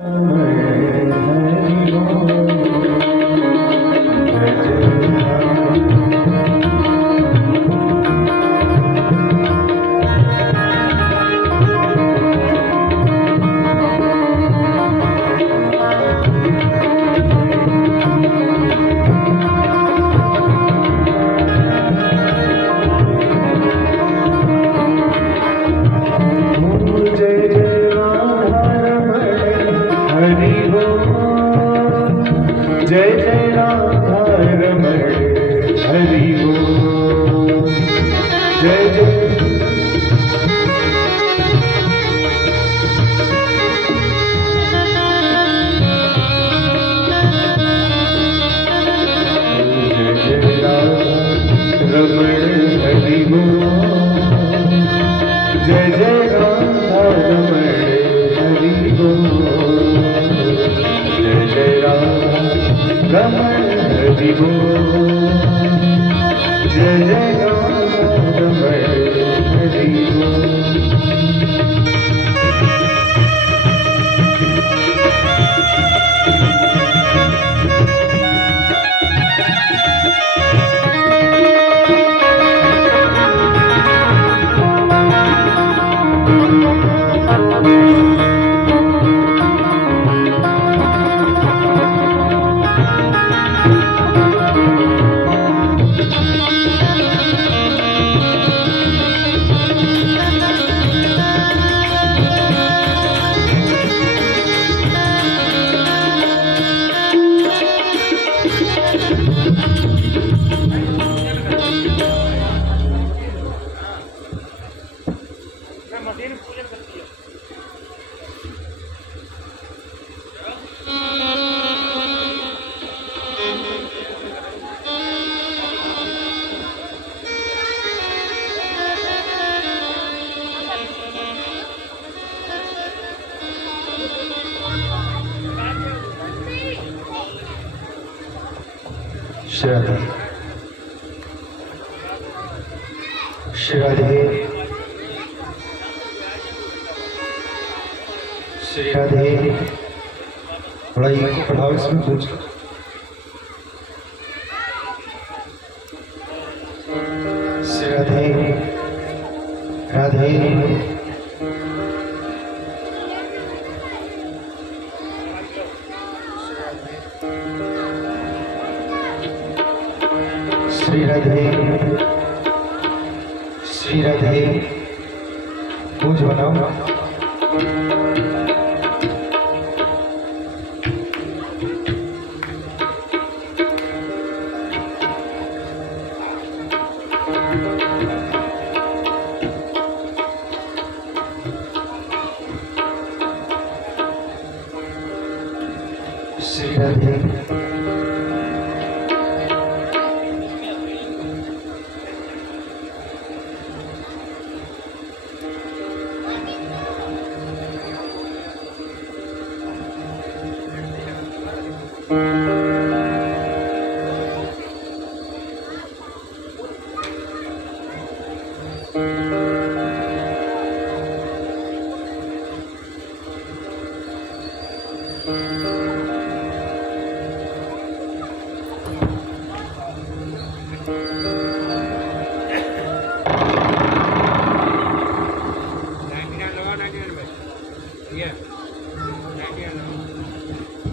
जय जय राधा रमण हरि बोल। जय जय रमण हरि बोल। जय जय राधा रमण हरि बोल। जय जय राधा रमण हरि बोल। जय जय राधा रमण हरि बोल। श्री राधे श्री राधे श्री राधे। बड़ा ही प्रभाव इसमें पूछ श्री राधे राधे। श्री राधे श्री राधे। पूज बनाओ। Shri Radhe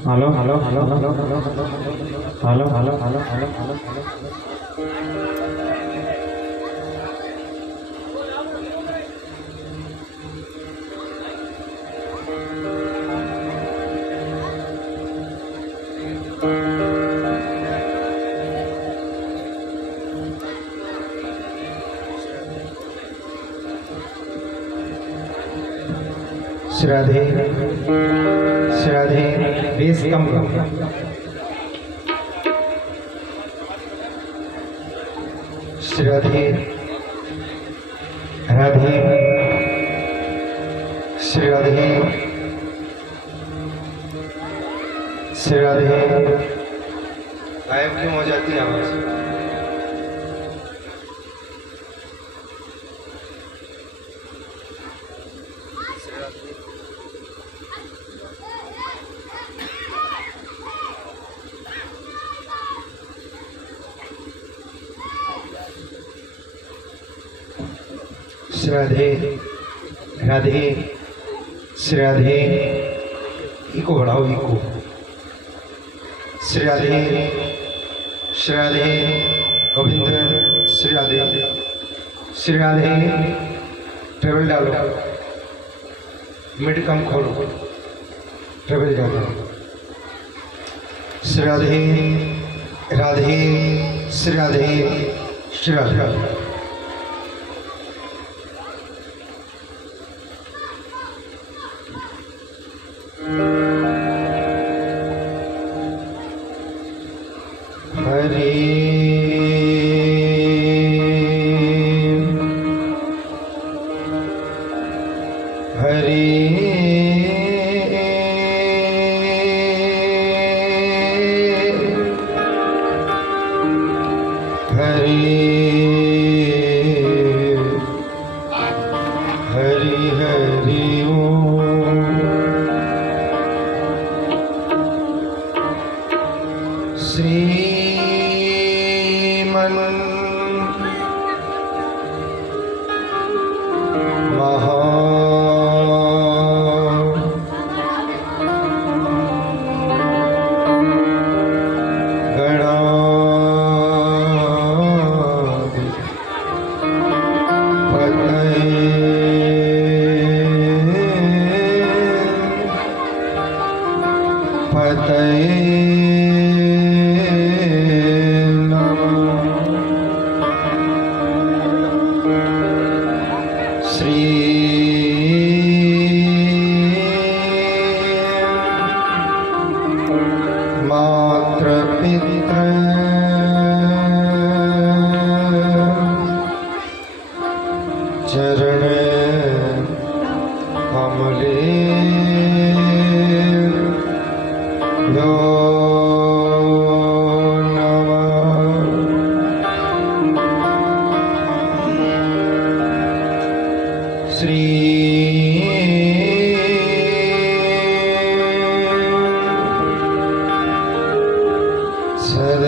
hello hello hello hello hello hello hello hello hello hello hello. Shri Radhe Shri Radhe. Bass कम करो। श्री राधे राधे श्री राधे श्री राधे। गायब क्यों हो जाती है आवाज? राधे राधे श्री राधे। इको बढ़ाओ, इको। श्री राधे श्री राधे गोविंद श्री राधे श्री राधे। ट्रेवल डालो, मिड कम खोलो, ट्रेवल डालो। श्री राधे राधे श्री राधे श्री राधे। हरे हरे हरे हरि हरि ओम। श्रीमन महा चरण कमले यो नमः। श्री सदा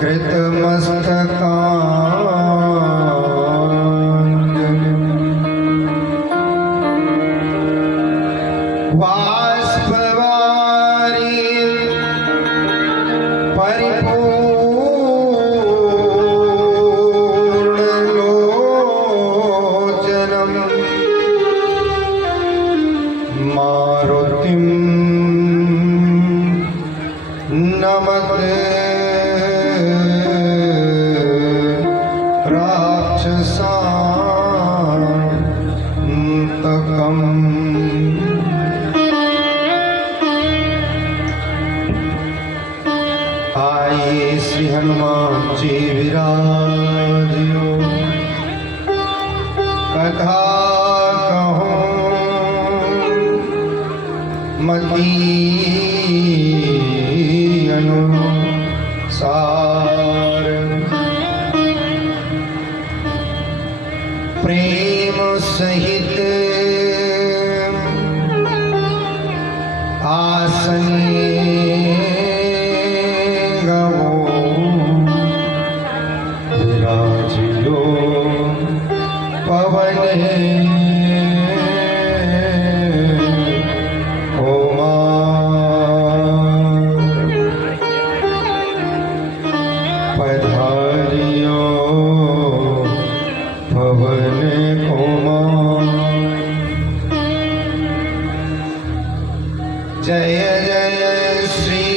कृतमस्तकाञ्जलिं बाष्पवारी परिपूर्णलोचनं मारुतिं नमते राक्षसान्तकम्। आइए श्री हनुमान जी विराजियो, कथा कहो मती अनुसार। प्रेम सहित आसने गवो विराजियो पवने पधारियो पवने जय जय श्री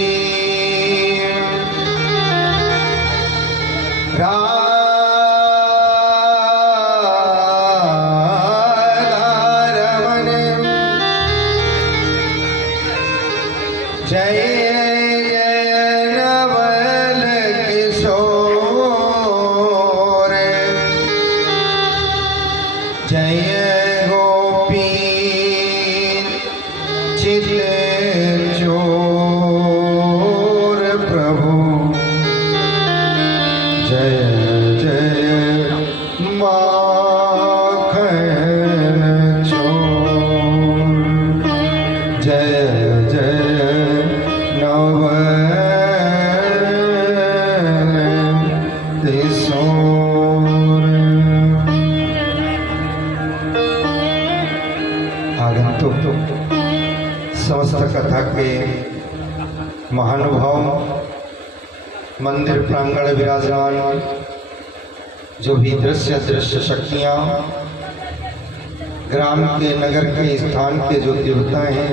राधारमण। जय जय नवल किशोर। जय गोपी चित चोर प्रभु। जय जय माखन चोर। जय जय नवल किशोर। आगंतुक समस्त कथा के महानुभाव, मंदिर प्रांगण विराजमान जो भी दृश्य दृश्य शक्तियाँ, ग्राम के नगर के स्थान के जो देवता हैं,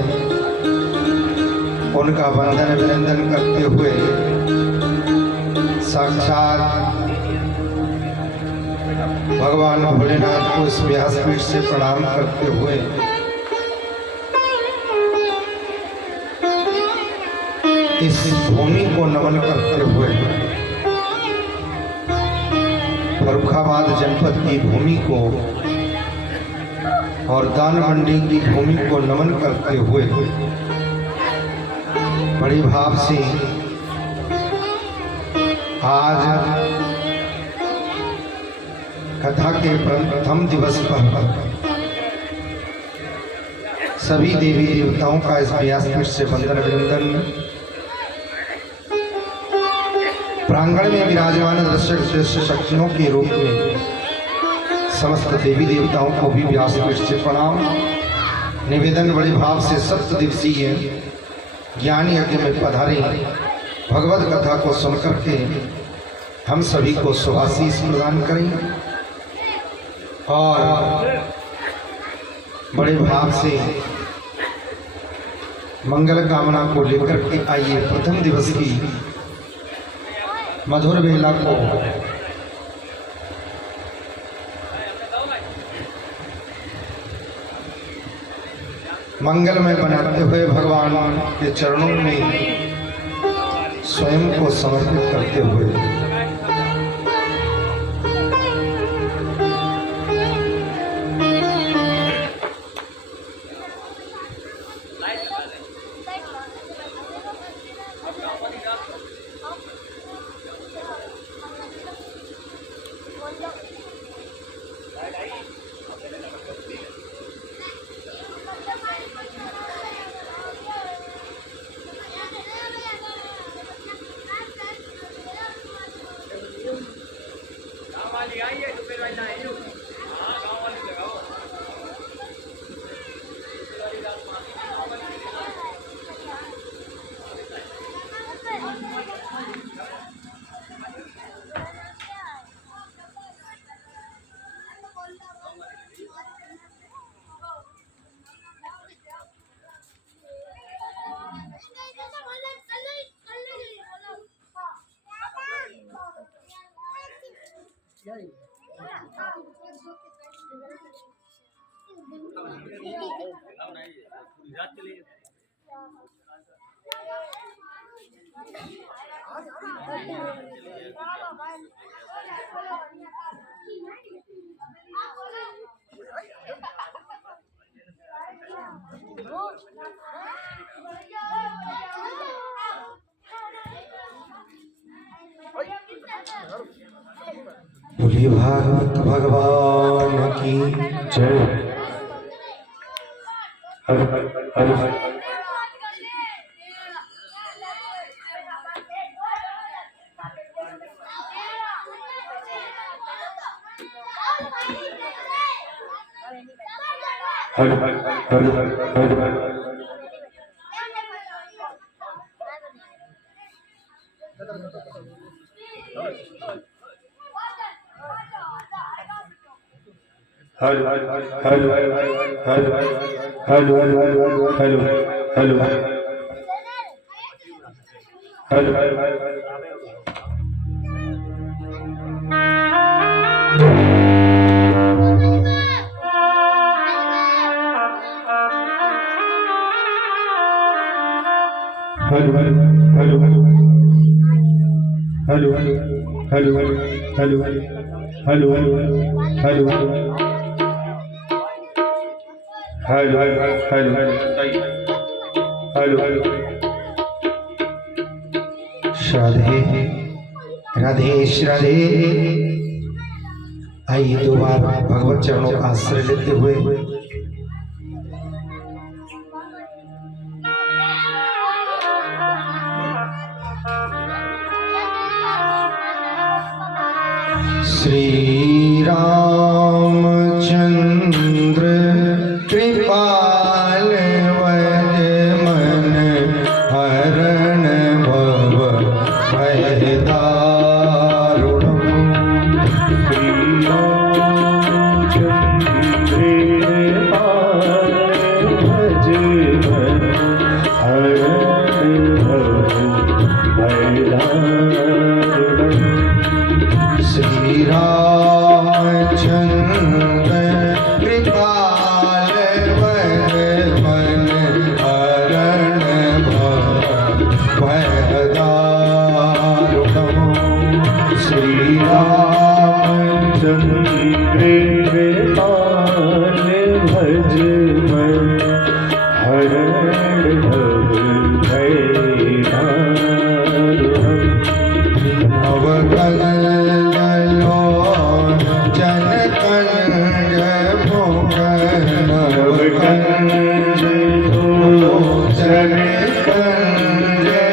उनका वंदन अभिनंदन करते हुए साक्षात भगवान भोलेनाथ को इस व्यासपीठ से प्रणाम करते हुए इस भूमि को नमन करते हुए फर्रुखाबाद जनपद की भूमि को और दान मंडी की भूमि को नमन करते हुए बड़ी भाव से आज कथा के प्रथम दिवस पर सभी देवी देवताओं का इस व्यासपीठ से वंदन अभिनंदन। प्रांगण में विराजमान दृश्य शक्तियों के रूप में समस्त देवी देवताओं को भी व्यासपीठ से प्रणाम निवेदन। बड़े भाव से 7 दिवसीय ज्ञान यज्ञ में पधारे भगवत कथा को सुनकर के हम सभी को शुभाशीष प्रदान करें और बड़े भाव से मंगल कामना को लेकर के आइए प्रथम दिवस की मधुर बेला को मंगलमय बनाते हुए भगवान के चरणों में स्वयं को समर्पित करते हुए बोलिए भागवत भगवान की जय। हर हर हर हर हर हर हर हर hello hello hello hello hello hello Radhe Radhe Radhe. आइए दो बार भगवत चरणों का आश्रय लेते हुए श्री रामचंद्र कृपाल वद मन हरण भव भय दारुणम्। श्री रामचंद्र कृपाल भज मन हरण भव भय दारुणम्। श्री रामचंद्र कृपाल वद मन हरण भव भय दारुणम्। श्री रामचंद्र कृपाल भज मन हरण भव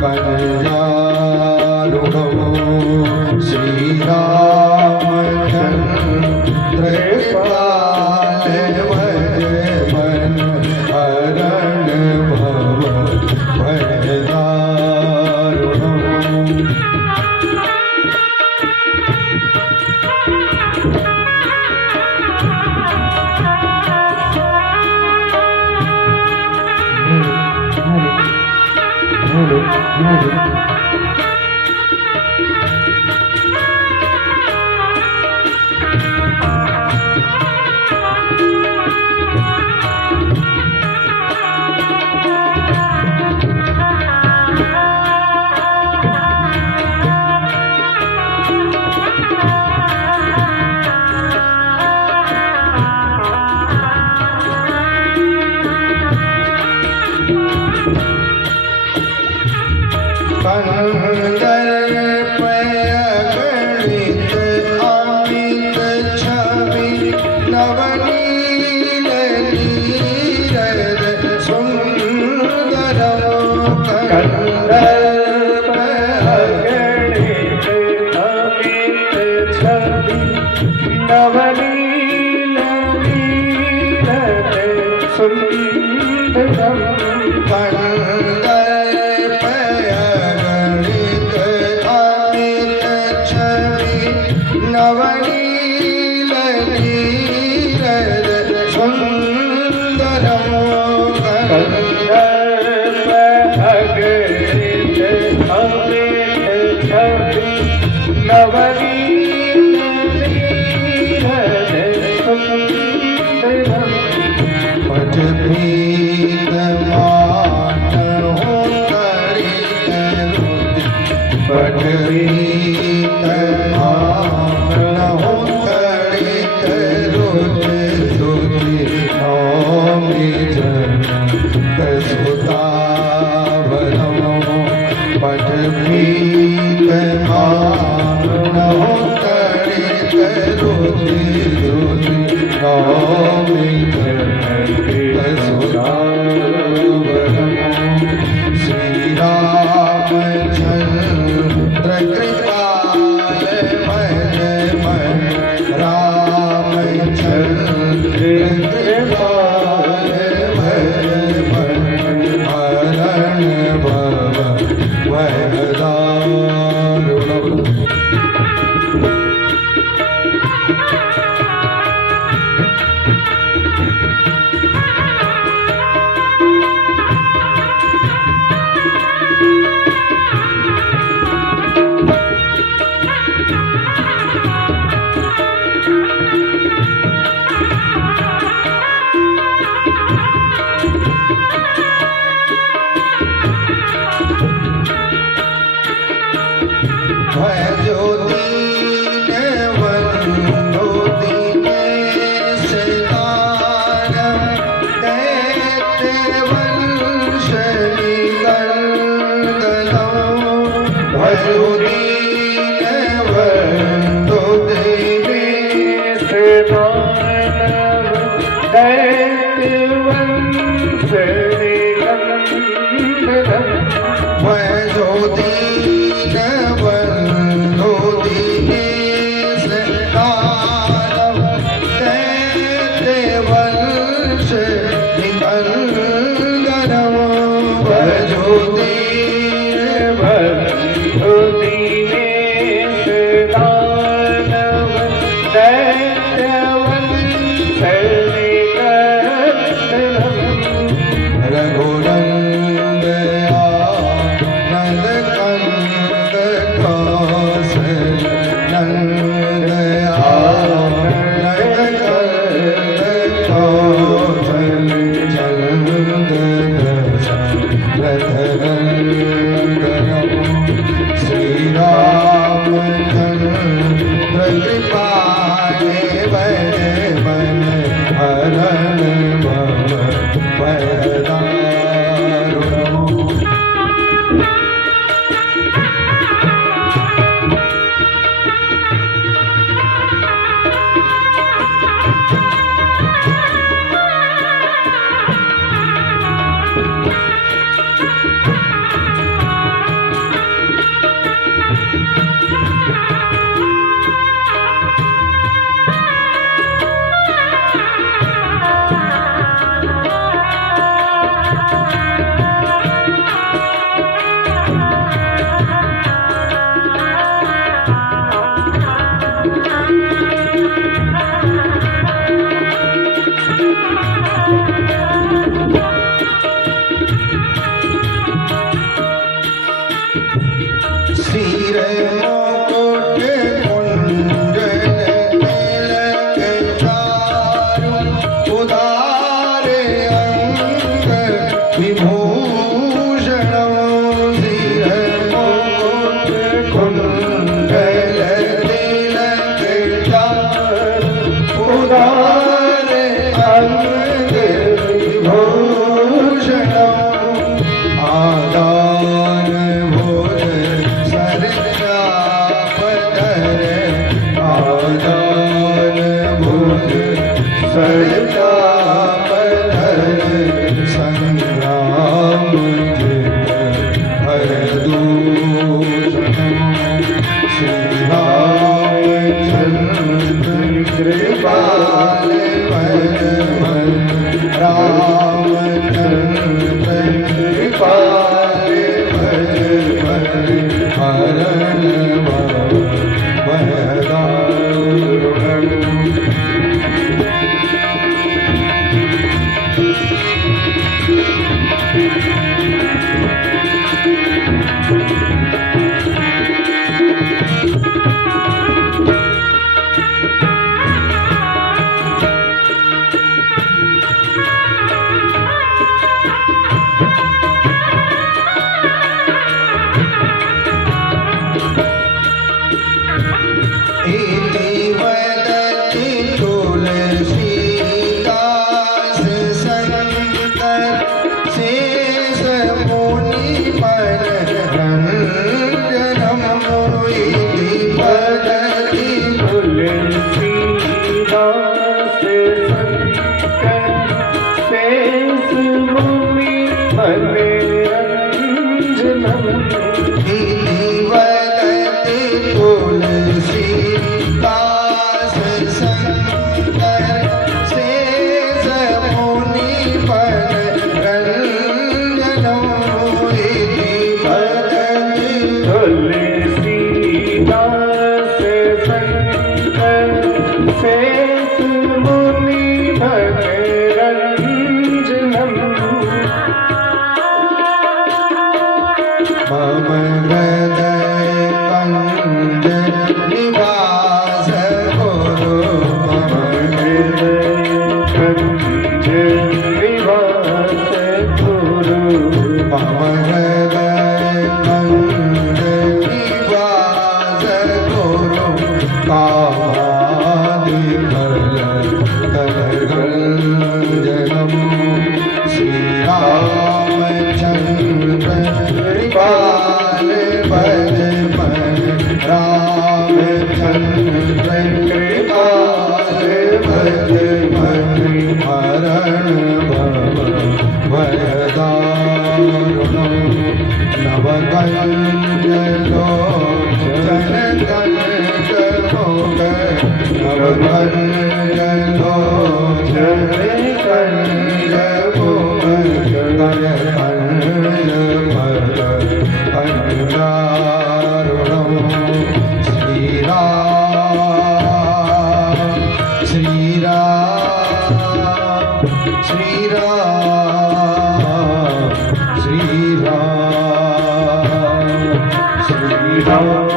भय दारुणम्। श्री रामचंद्र कृपाल वद मन हरण भव भय दारुणम्। कंदर्प रघुनंदन मम हृदय कंज निवास गुरु मम कंज निवास गुरु मम हृदय कंज निवास गुरु कादिकलकलगंजनम श्री रामचंद्र कृपाल भज मन रामचंद्र कृपाल भज मन हरण भव भयदारुणम नवकंजलो जनकनक भोग नवकंजलो जनकनक भोग कनकंज भर कनकारुणम श्री राम श्री राम श्री राम श्री राम श्री राम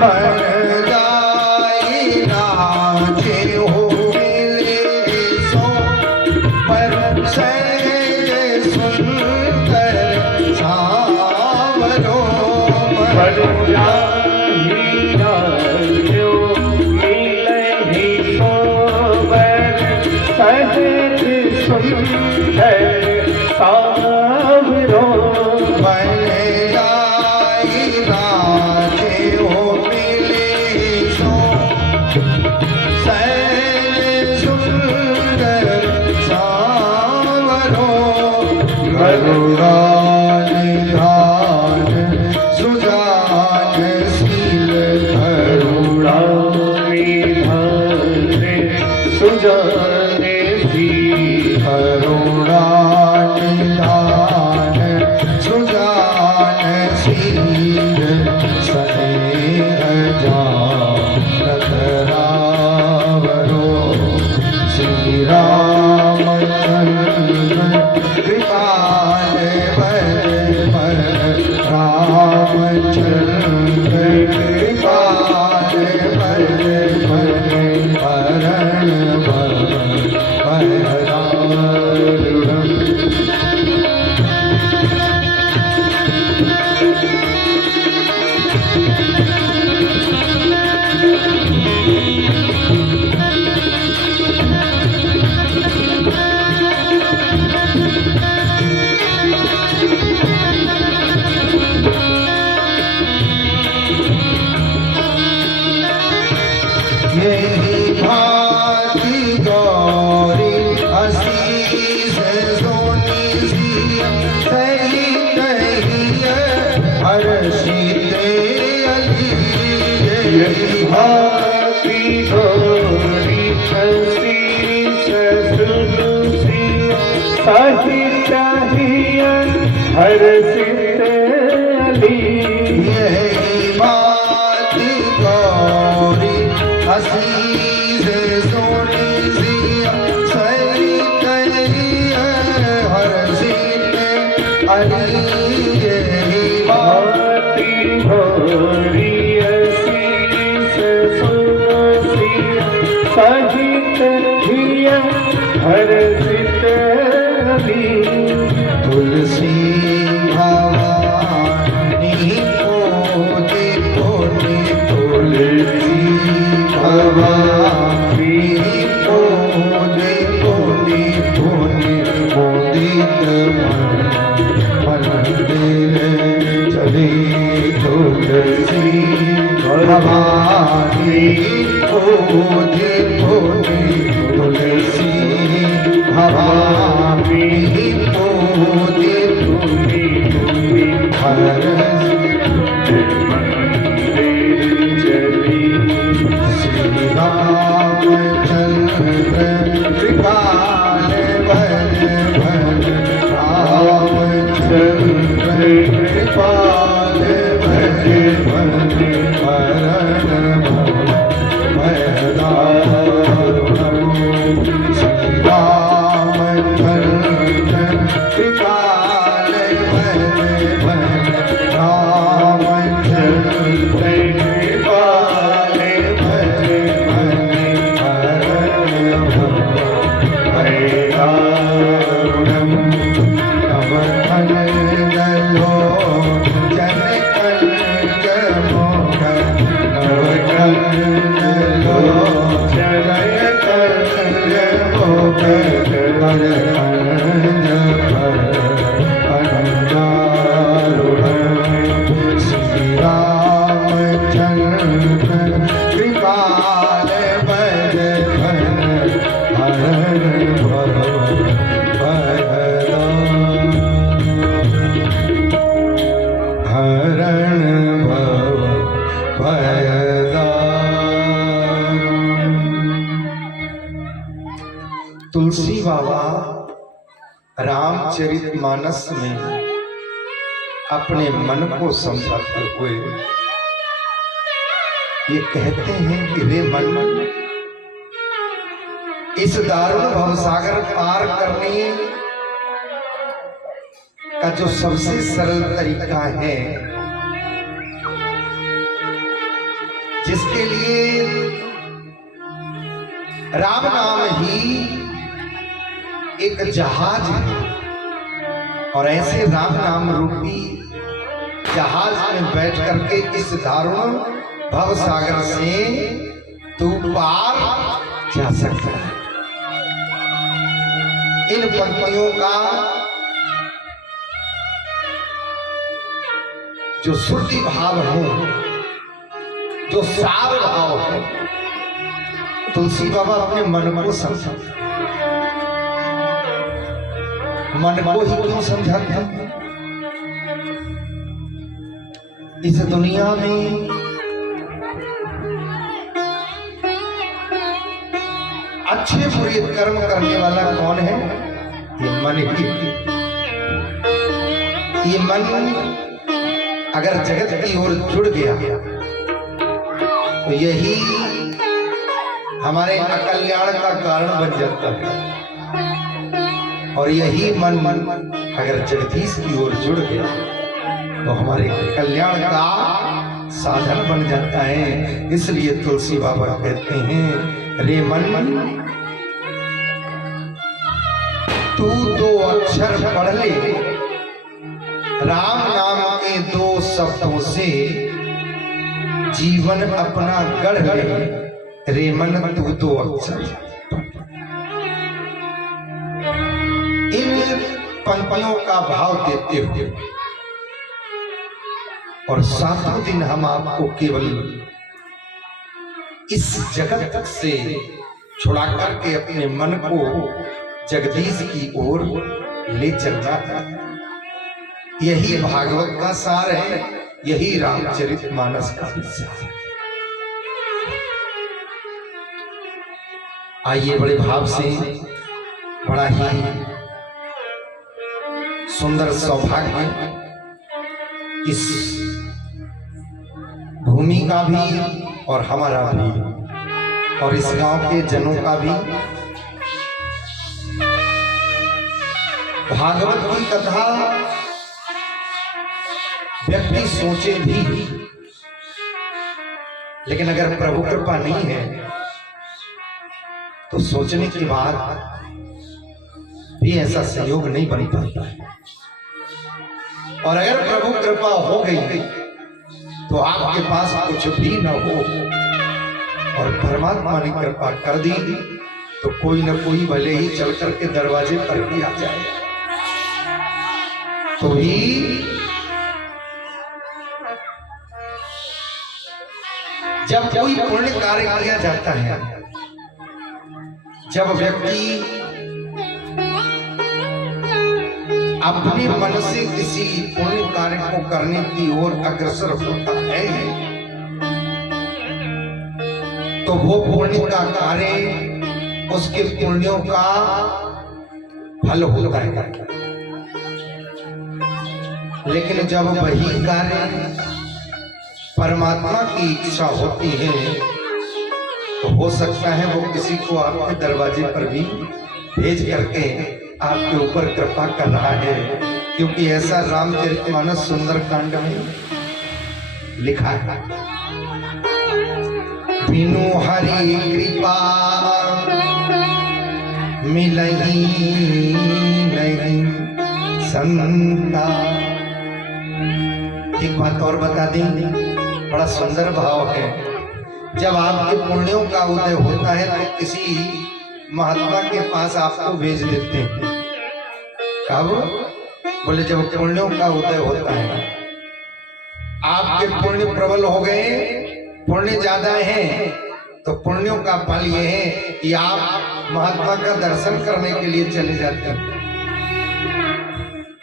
मन गाई नाचे हो मिले सो पर सहज सुंदर सावरो मन जाहि नाचो मिलहि सोबर सहज सुंदर सावरो मन गाई नाचे हो मिले सो सहज सुंदर सावरो गरुड़ा निधान सुजान शील करुणा निधान सुजाने सी करुणा निधान सुजान शील स्नेह जानत रावरो श्री रामचंद्र कृपाल भज रामचंद्र कृपाल भज हरण भव भयदारुणम यही भांति गौरी असीस सोनी सी सही कहिए हर्षिते अली यही भांति गौरी शीस सुनुसी साहित्य हर्षित अली यही भांति गौरी असीस सोनी सी सही कहिए हर्षिते अली यही भांति गौरी शीस सुनुसी साहित्य हर्षित अली तुलसी भवानी पोते पोते तुलसी भवानी पोते पोते पोते मोदित मंदिर चले तुलसी भवानी पोते पोते तुलसी भवानी पोते हर श्री रामचंद्र कृपाल भज भज रामचंद्र कृपाल भज भज हरण भव तुलसी बाबा रामचरितमानस में अपने मन को समझाते हुए ये कहते हैं कि रे मन, इस दारुण भवसागर पार करने का जो सबसे सरल तरीका है, जिसके लिए राम नाम ही एक जहाज है, और ऐसे राम नाम रूपी जहाज में बैठ करके इस दारुण भव सागर से तू पार जा सकता है। इन पंक्तियों का जो श्रुति भाव है, जो सार भाव है, तुलसी बाबा अपने मन को समझाते, मन को ही क्यों समझाते हैं? इस दुनिया में अच्छे बुरे कर्म करने वाला कौन है? ये मन ही। ये मन अगर जगत की ओर जुड़ गया तो यही हमारे अकल्याण का कारण बन जाता है, और यही मन अगर जगदीश की ओर जुड़ गया तो हमारे कल्याण का साधन बन जाता है। इसलिए तुलसी बाबा कहते हैं, रे मन तू दो अक्षर पढ़ ले, राम नाम के दो शब्दों से जीवन अपना गढ़ ले। रे मन तू दो अक्षर। इन पंक्तियों का भाव देते हुए और सातों दिन हम आपको केवल इस जगत से छुड़ा करके अपने मन को जगदीश की ओर ले चलना है। यही भागवत का सार है, यही रामचरितमानस का सार है। आइए बड़े भाव से, बड़ा ही सुंदर सौभाग्य इस भूमि का भी और हमारा भी और इस गांव के जनों का भी, भागवत की कथा व्यक्ति सोचे भी, लेकिन अगर प्रभु कृपा नहीं है तो सोचने के बाद भी ऐसा सहयोग नहीं बन पाता है। और अगर प्रभु कृपा हो गई तो आपके पास कुछ भी न हो और परमात्मा ने कृपा कर दी तो कोई न कोई भले ही चल करके दरवाजे पर भी आ जाए, तो ही जब कोई पुण्य कार्य किया जाता है, जब व्यक्ति अपने मन से किसी पुण्य कार्य को करने की ओर अग्रसर होता है तो वो पुण्य का कार्य उसके पुण्यों का फल होता है। लेकिन जब वही कार्य परमात्मा की इच्छा होती है तो हो सकता है वो किसी को आपके दरवाजे पर भी भेज करके आपके ऊपर कृपा कर रहा है, क्योंकि ऐसा रामचरितमानस सुंदर कांड में लिखा है। बिनु हरि कृपा मिलही नहीं संता। एक बात और बता दें, बड़ा सुंदर भाव है। जब आपके पुण्यों का उदय होता है तो किसी महात्मा के पास आपको भेज देते हैं। कब? बोले जब पुण्यों का उदय होता है, आपके पुण्य प्रबल हो गए, पुण्य ज्यादा है, तो पुण्यों का फल ये है कि आप महात्मा का दर्शन करने के लिए चले जाते हैं।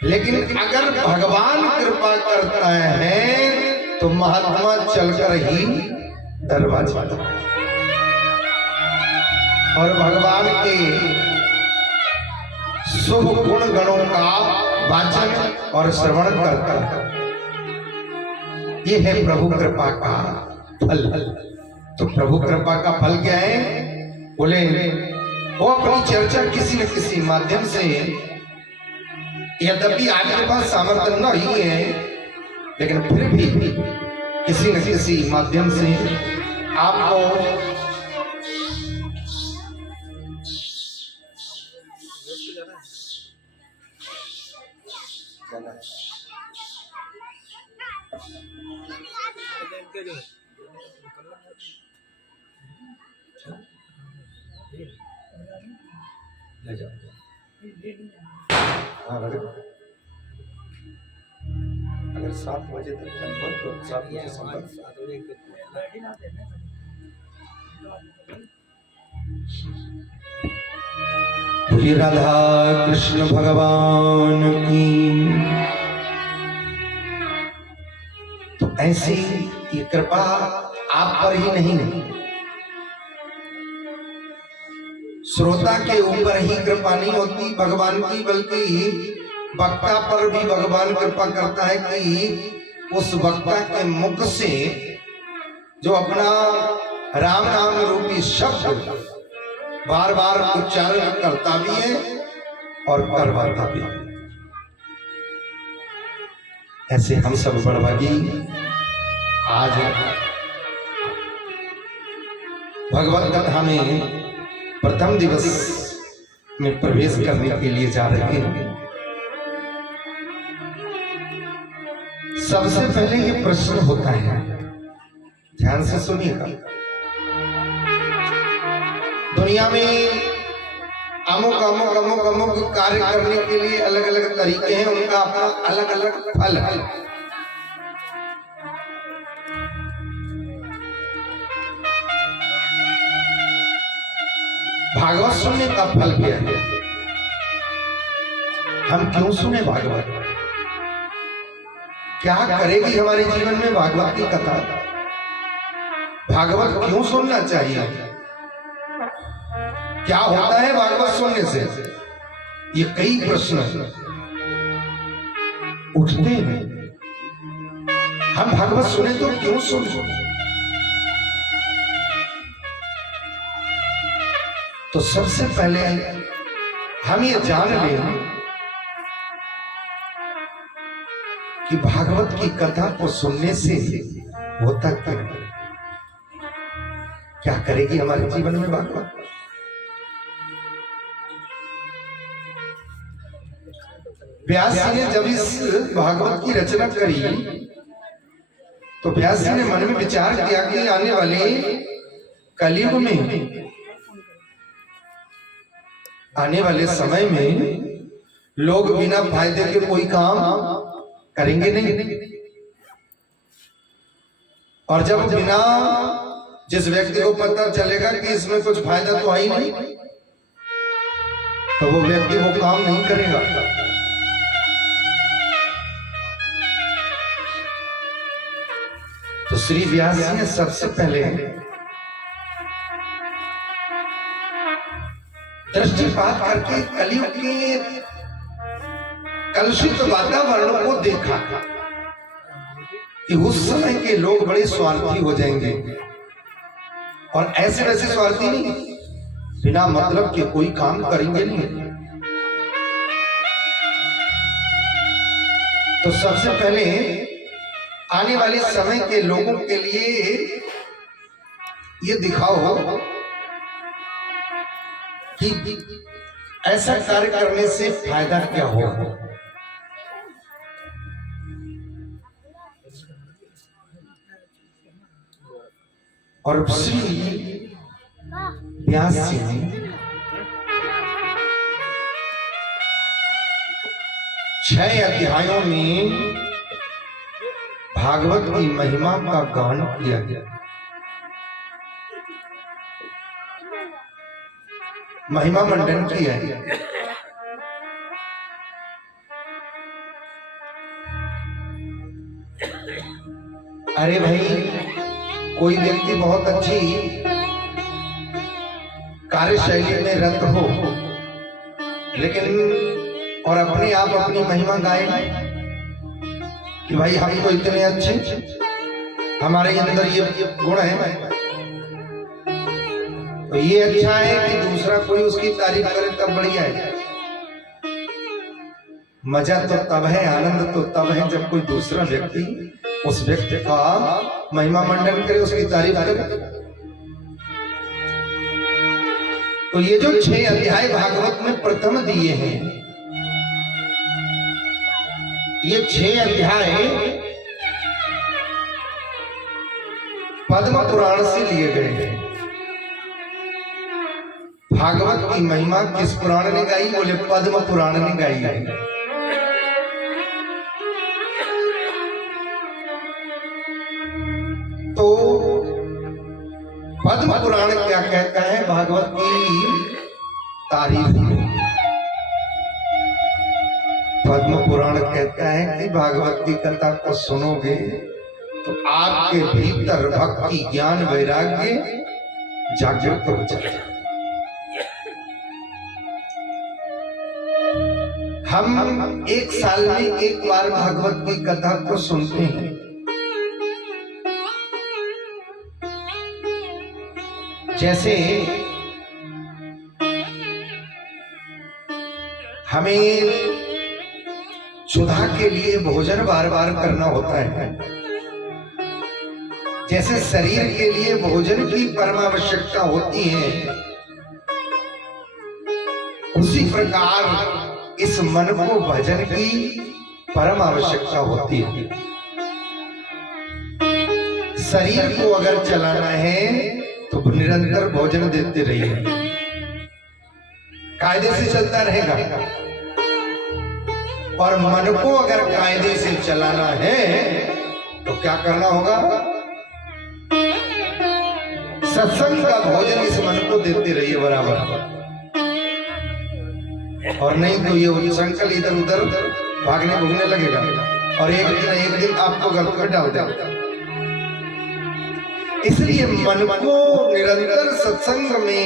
लेकिन अगर भगवान कृपा करता है तो महात्मा चलकर ही दरवाजा, और भगवान के शुभ गुण गणों का वाचन और श्रवण करता है। ये है प्रभु कृपा का फल। तो प्रभु कृपा का फल क्या है? बोले वो अपनी चर्चा किसी न किसी माध्यम से, यद्यपि आपके पास सामर्थ्य नहीं है, लेकिन फिर भी किसी न किसी माध्यम से आपको ले जाओ। हाँ, अगर 7 बजे तक टेम्पल तो 7 बजे संपर्क। बोलिए राधा कृष्ण भगवान की। तो ऐसी ये कृपा आप पर ही नहीं, श्रोता के ऊपर ही कृपा नहीं होती भगवान की, बल्कि वक्ता पर भी भगवान कृपा करता है कि उस वक्ता के मुख से जो अपना राम नाम रूपी शब्द बार बार उच्चारण करता भी है और करवाता भी है। ऐसे हम सब बड़भागी आज भगवत कथा में प्रथम दिवस में प्रवेश करने के लिए जा रहे हैं। सबसे पहले ये प्रश्न होता है, ध्यान से सुनिएगा। दुनिया में अमुक अमुक अमुक अमुक कार्य करने के लिए अलग अलग तरीके हैं, उनका अपना अलग अलग फल है। भागवत सुनने का फल क्या है? हम क्यों सुने भागवत? क्या करेगी हमारे जीवन में भागवत की कथा? भागवत क्यों सुनना चाहिए? क्या होता है भागवत सुनने से? ये कई प्रश्न उठते हैं। हम भागवत सुने तो क्यों सुने? तो सबसे पहले हम ये जान लें कि भागवत की कथा को सुनने से होता क्या करेगी हमारे जीवन में भागवत? व्यास जी ने जब इस भागवत की रचना करी तो व्यास जी ने मन में विचार किया कि आने वाले कलयुग में, आने वाले समय में लोग बिना फायदे के कोई काम करेंगे नहीं, और जब बिना, जिस व्यक्ति को पता चलेगा कि इसमें कुछ फायदा तो है ही नहीं, तो वो व्यक्ति वो काम नहीं करेगा। तो श्री व्यास जी ने सबसे पहले दृष्टिपात करके कलयुग के कलुषित वातावरण को देखा कि उस समय के लोग बड़े स्वार्थी हो जाएंगे, और ऐसे वैसे स्वार्थी नहीं, बिना मतलब के कोई काम करेंगे नहीं। तो सबसे पहले आने वाले समय के लोगों के लिए ये दिखाओ कि ऐसा कार्य करने से फायदा क्या होगा। और श्री व्यास जी ने 6 अध्यायों में भागवत की महिमा का गान किया गया। महिमा मंडन किया गया। अरे भाई, कोई व्यक्ति बहुत अच्छी कार्यशैली में रत हो, लेकिन और अपने आप अपनी महिमा गाए कि भाई हम तो इतने अच्छे, हमारे अंदर ये गुण है, तो ये अच्छा है कि दूसरा कोई उसकी तारीफ करे तब बढ़िया है। मजा तो तब है, आनंद तो तब है जब कोई दूसरा व्यक्ति उस व्यक्ति का महिमा मंडन करे, उसकी तारीफ करे। तो ये जो 6 अध्याय भागवत में प्रथम दिए हैं, ये 6 अध्याय पद्म पुराण से लिए गए हैं। भागवत की महिमा किस पुराण ने गाई? बोले पद्म पुराण ने गाई है। तो पद्म पुराण क्या कहता है भागवत की तारीफ में? पद्म पुराण कहता है कि भागवत की कथा को सुनोगे तो आपके भीतर भक्ति, ज्ञान, वैराग्य जागृत हो जाएगा। हम 1 साल में 1 बार भागवत की कथा को सुनते हैं। जैसे हमें सुधा के लिए भोजन बार बार करना होता है, जैसे शरीर के लिए भोजन की परम आवश्यकता होती है, उसी प्रकार इस मन को भजन की परम आवश्यकता होती है। शरीर को अगर चलाना है तो निरंतर भोजन देते रहिए, कायदे से चलता रहेगा। और मन को अगर कायदे से चलाना है तो क्या करना होगा? सत्संग का भोजन इस मन को देते रहिए बराबर, और नहीं तो ये उच्छृंखल इधर उधर भागने भूगने लगेगा और एक दिन आपको गर्त में डाल देगा। इसलिए मन को निरंतर सत्संग में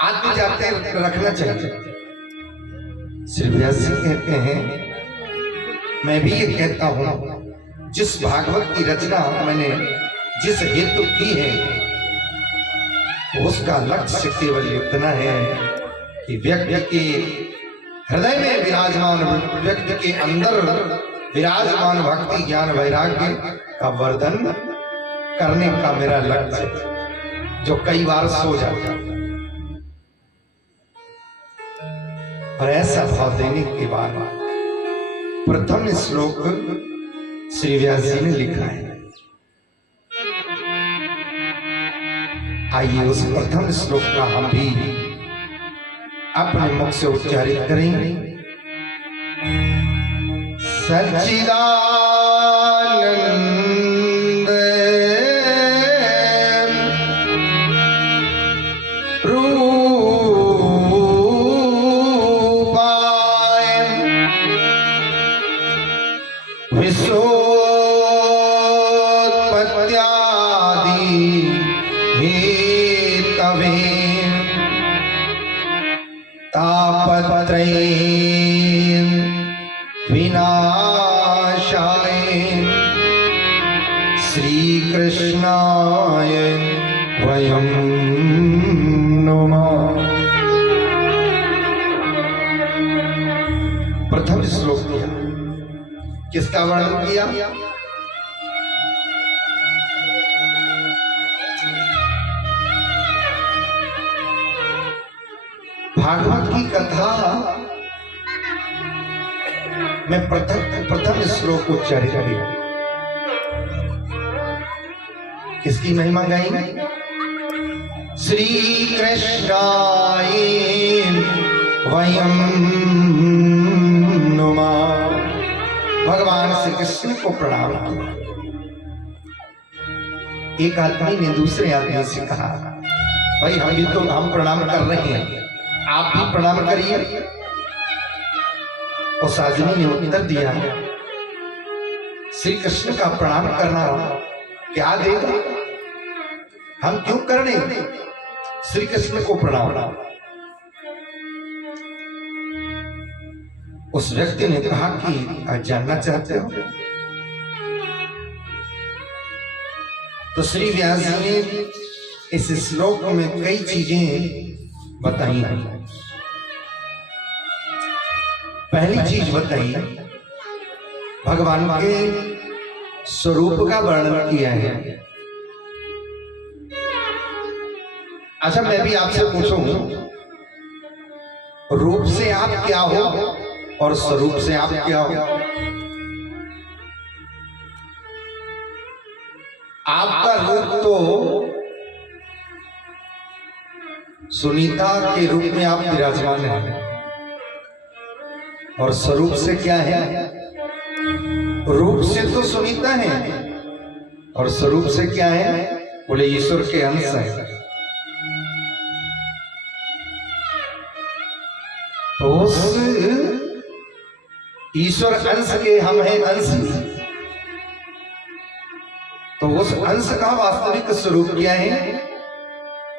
आते जाते रखना चाहिए। श्री व्यास जी कहते हैं, मैं भी ये कहता हूं, जिस भागवत की रचना मैंने जिस हेतु की है, उसका लक्ष्य केवल इतना है कि व्यक्ति के हृदय में विराजमान, व्यक्ति के अंदर विराजमान भक्ति, ज्ञान, वैराग्य का वर्धन करने का मेरा लक्ष्य, जो कई बार सो जाता है। और ऐसा भाव देने के बाद प्रथम श्लोक श्री व्यास जी ने लिखा है। आइए उस प्रथम श्लोक का हम भी अपने मुख से उच्चारित करेंगे। सच्चिदानंद श्री कृष्णाय वयं नमः। प्रथम श्लोक किया, किसका वर्णन किया? भागवत की कथा में प्रथम श्लोक उच्चारित किया। किसकी महिमा गाई? श्री कृष्णाय वयम नुमः। भगवान श्री कृष्ण को प्रणाम किया। एक आदमी ने दूसरे आदमी से कहा, भाई हम प्रणाम कर रहे हैं, आप भी प्रणाम करिए। उस आदमी ने उत्तर दिया, श्री कृष्ण का प्रणाम करना क्या देगा, हम क्यों करने श्री कृष्ण को प्रणाम। उस व्यक्ति ने कहा कि आप जानना चाहते हो? तो श्री व्यास जी ने इस श्लोक में कई चीजें बताई हैं। पहली चीज बताई, भगवान के स्वरूप का वर्णन किया है। अच्छा, मैं भी आपसे पूछूं, रूप से आप क्या हो और स्वरूप से आप क्या हो? आपका रूप तो सुनीता के रूप में आप विराजमान हैं, और स्वरूप से क्या है? रूप से तो सुनीता है, और स्वरूप से क्या है? बोले ईश्वर के अंश है। तो उस ईश्वर अंश के हम हैं अंश, तो उस अंश का वास्तविक स्वरूप क्या है?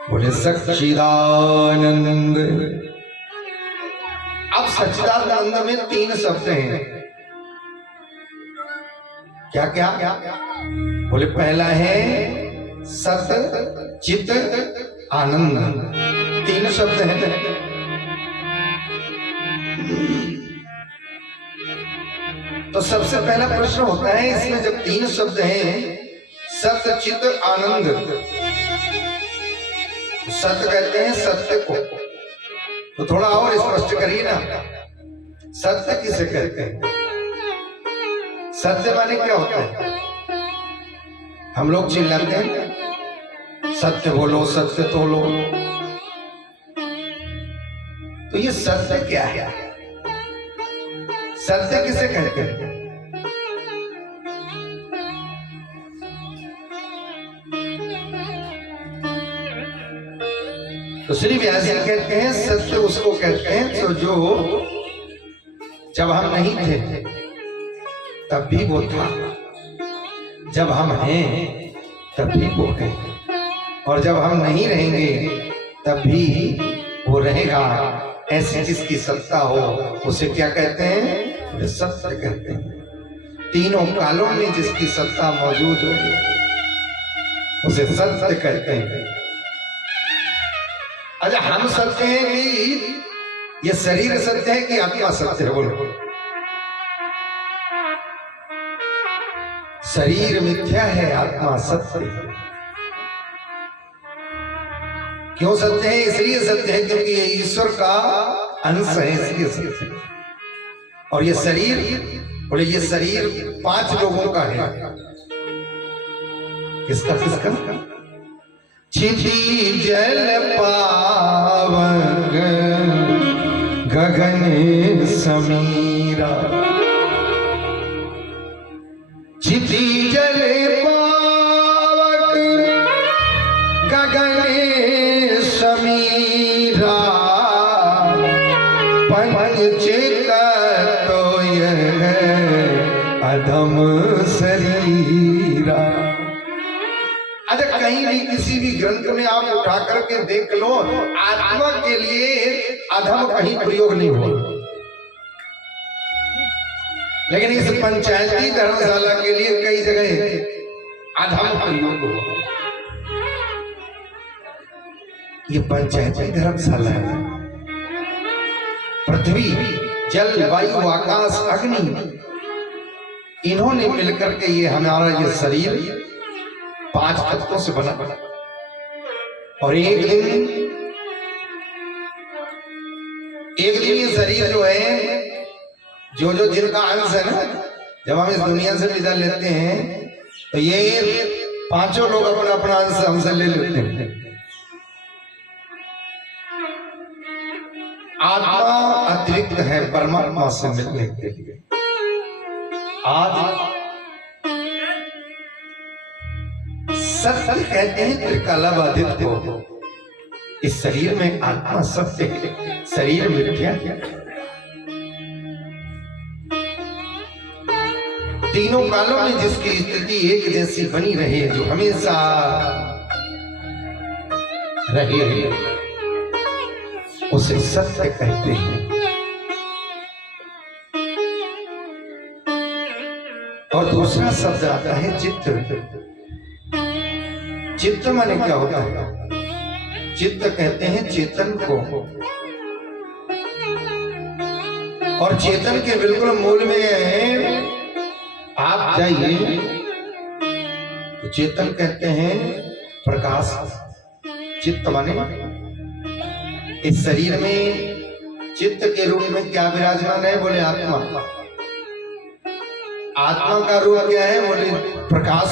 बोले सच्चिदानंद। अब सच्चिदानंद में 3 शब्द हैं। क्या क्या? बोले पहला है सत चित आनंद, 3 शब्द हैं। तो सबसे पहला प्रश्न होता है इसमें, जब 3 शब्द हैं सत चित आनंद, सत्य कहते हैं सत्य को, तो थोड़ा और स्पष्ट करिए ना, सत्य किसे कहते हैं? सत्य माने क्या होता है? हम लोग चिल्लाते हैं सत्य बोलो, सत्य तोलो, तो ये सत्य क्या है? सत्य किसे कहते हैं? तो श्री व्यास जी कहते हैं सत्य उसको कहते हैं तो जो जब हम नहीं थे तब भी वो था, जब हम हैं तब भी वो है, और जब हम नहीं रहेंगे तब भी वो रहेगा। ऐसी जिसकी सत्ता हो उसे क्या कहते हैं? सत्य कहते हैं। तीनों कालों में जिसकी सत्ता मौजूद हो उसे सत्य कहते हैं। अच्छा, हम सत्य हैं कि ये शरीर सत्य है कि आत्मा सत्य है? बोलो। शरीर मिथ्या है, आत्मा सत्य है। क्यों सत्य है? इसलिए सत्य है क्योंकि ये ईश्वर का अंश है, इसलिए सत्य है। और ये शरीर, बोले ये शरीर 5 लोगों का है। किसका किसका? क्षिति जल पावक गगन समीरा, क्षिति जल पावक गगन समीरा, पंच तो यह अधम शरीरा। अच्छा, कहीं भी किसी भी ग्रंथ में आप उठा करके देख लो, आत्मा के लिए अधम कहीं प्रयोग नहीं हुआ, लेकिन इस पंचायती धर्मशाला के लिए कई जगह अधम प्रयोग हुआ। ये पंचायती धर्मशाला है। पृथ्वी, जल, वायु, आकाश, अग्नि, इन्होंने मिलकर के ये हमारा ये शरीर 5 तत्वों से बना। और एक दिन ये शरीर जो है, जिनका अंश है ना, जब हम इस दुनिया से विदा लेते हैं तो ये पांचों लोग अपना अपना अंश हमसे ले लेते हैं। आत्मा अतिरिक्त है परमात्मा से मिलने के लिए। आज सत्य कहते हैं त्रिकालाबाधित को, इस शरीर में आत्मा सत्य है, शरीर मिथ्या है। तीनों कालों में जिसकी स्थिति एक जैसी बनी रहे, जो हमेशा रहे, उसे सत्य कहते हैं। और दूसरा शब्द आता है चित्त। चित्त माने क्या होता है? चित्त कहते हैं चेतन को, और चेतन के बिल्कुल मूल में आप जाइए तो चेतन कहते हैं प्रकाश। चित्त माने इस शरीर में चित्त के रूप में क्या विराजमान है? बोले आत्मा। आत्मा का रूप क्या है? बोले प्रकाश।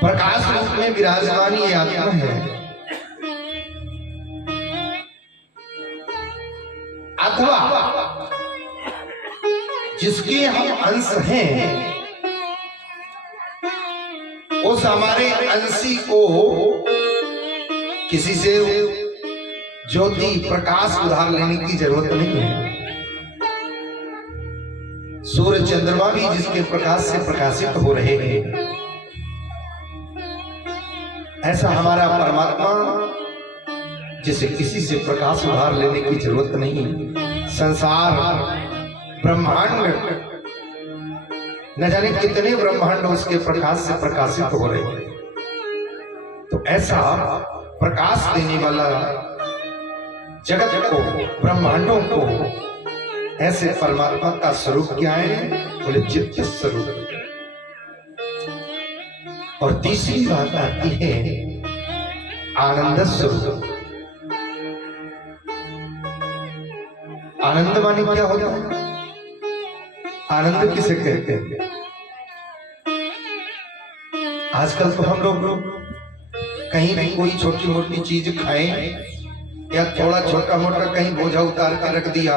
प्रकाश रूप में विराजमान ये आत्मा है। अथवा जिसके हम अंश हैं, उस हमारे अंशी को किसी से ज्योति प्रकाश उधार लेने की जरूरत नहीं है। सूर्य चंद्रमा भी जिसके प्रकाश से प्रकाशित हो रहे हैं, ऐसा हमारा परमात्मा जिसे किसी से प्रकाश उधार लेने की जरूरत नहीं। संसार ब्रह्मांड, न जाने कितने ब्रह्मांड उसके प्रकाश से प्रकाशित हो रहे हैं। तो ऐसा प्रकाश देने वाला जगत को, ब्रह्मांडों को, ऐसे परमात्मा का स्वरूप क्या है? बोले चित्त स्वरूप। और तीसरी बात आती है आनंद स्वरूप। आनंद माने क्या होता है? आनंद किसे कहते हैं? आजकल तो हम लोग कहीं भी कोई छोटी मोटी चीज खाएं या थोड़ा छोटा मोटा कहीं बोझा उतार कर रख दिया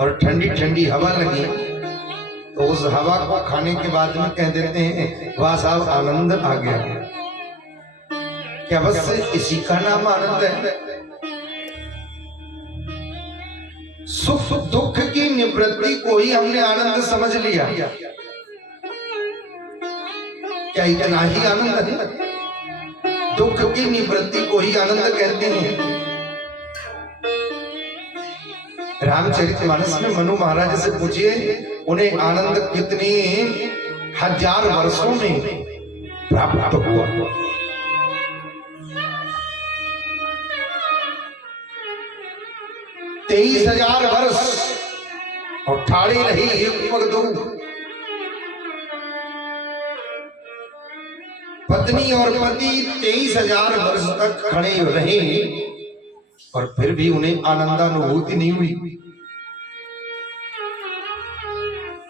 और ठंडी ठंडी हवा लगी, तो उस हवा को खाने के बाद में कह देते हैं वाह साहब आनंद आ गया। क्या बस इसी का नाम आनंद है? सुख दुख की निवृत्ति को ही हमने आनंद समझ लिया। क्या इतना ही आनंद है? दुख की निवृत्ति को ही आनंद कहते हैं। रामचरितमानस में मनु महाराज से पूछिए, उन्हें आनंद कितने हजार वर्षों में प्राप्त हुआ? तेईस 23,000 वर्ष और ठाड़ी रही एक पग दो। पत्नी और पति 23,000 वर्ष तक खड़े रहे और फिर भी उन्हें आनंदानुभूति नहीं हुई।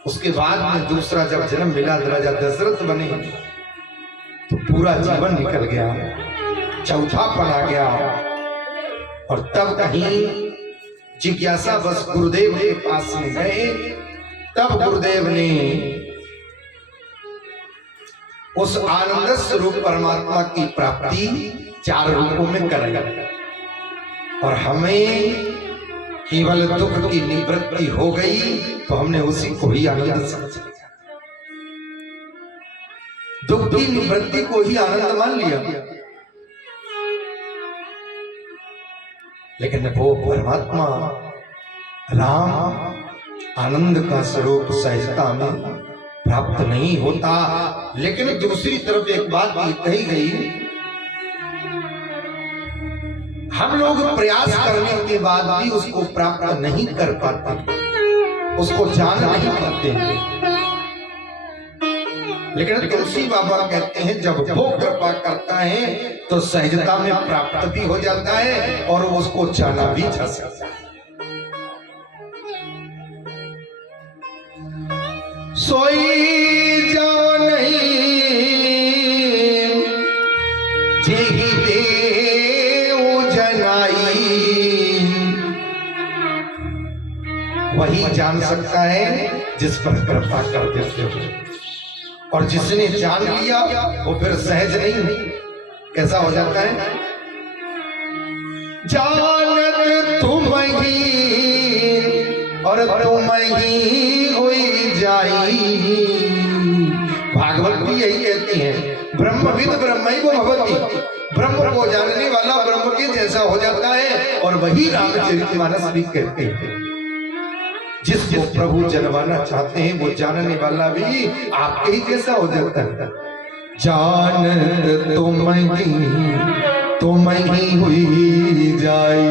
उसके बाद में दूसरा जब जन्म मिला, राजा दशरथ बने, तो पूरा जीवन निकल गया, चौथापन आ गया। और तब कहीं जिज्ञासा बस गुरुदेव के पास में गए, तब गुरुदेव ने उस आनंद स्वरूप परमात्मा की प्राप्ति 4 रूपों में कराई। और हमें केवल दुख की निवृत्ति हो गई तो हमने उसी को ही आनंद समझ लिया, दुख की निवृत्ति को ही आनंद मान लिया। लेकिन वो परमात्मा राम आनंद का स्वरूप सहजता में प्राप्त नहीं होता। लेकिन दूसरी तरफ एक बात भी कही गई, हम लोग प्रयास करने के बाद भी उसको प्राप्त नहीं कर पाते, उसको जान नहीं पाते। लेकिन तुलसी बाबा कहते हैं जब वो कृपा करता है तो सहजता में प्राप्त भी हो जाता है और उसको जाना भी जा सकता है। सोई जाओ नहीं जेहि देव जनाई, वही जान सकता है जिस पर कृपा कर देते हो, और जिसने जान लिया वो फिर सहज नहीं, कैसा हो जाता है? जानत तुम ही और तुम ही हुई जाई। भागवत भी यही कहती है, ब्रह्मविद ब्रह्मैव भवति, ब्रह्म को जानने वाला ब्रह्म के जैसा हो जाता है। और वही रामचरितमानस भी कहते हैं, जिसको प्रभु जनवाना चाहते हैं वो जानने वाला भी आपके ही जैसा हो जाता है। जानत तुम ही हुई जाई।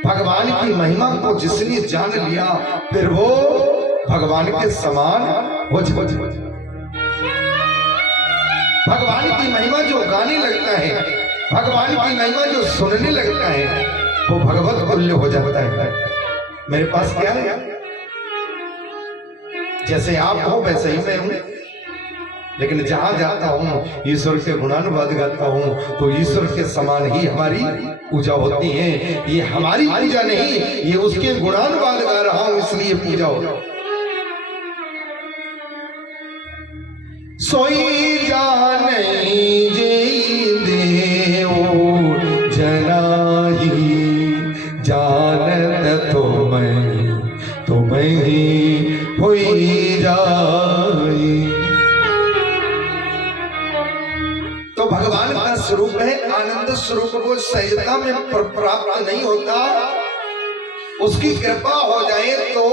भगवान की महिमा को जिसने जान लिया फिर वो भगवान के समान हो जाता है। भगवान की महिमा जो गाने लगता है, भगवान की महिमा जो सुनने लगता है, वो भगवत तुल्य हो जाता है। मेरे पास क्या है? जैसे आप हो वैसे ही मैं हूं, लेकिन जहां जाता हूं ईश्वर के गुणानुवाद गाता हूं तो ईश्वर के समान ही हमारी पूजा होती है। ये हमारी पूजा नहीं, ये उसके गुणानुवाद गा रहा हूं इसलिए पूजा होती है। सोई जाने जे देव जनाई, जानत तुम ही हुई जाई। तो भगवान का स्वरूप है आनंद स्वरूप, वो सहजता में प्राप्त नहीं होता। उसकी कृपा हो जाए तो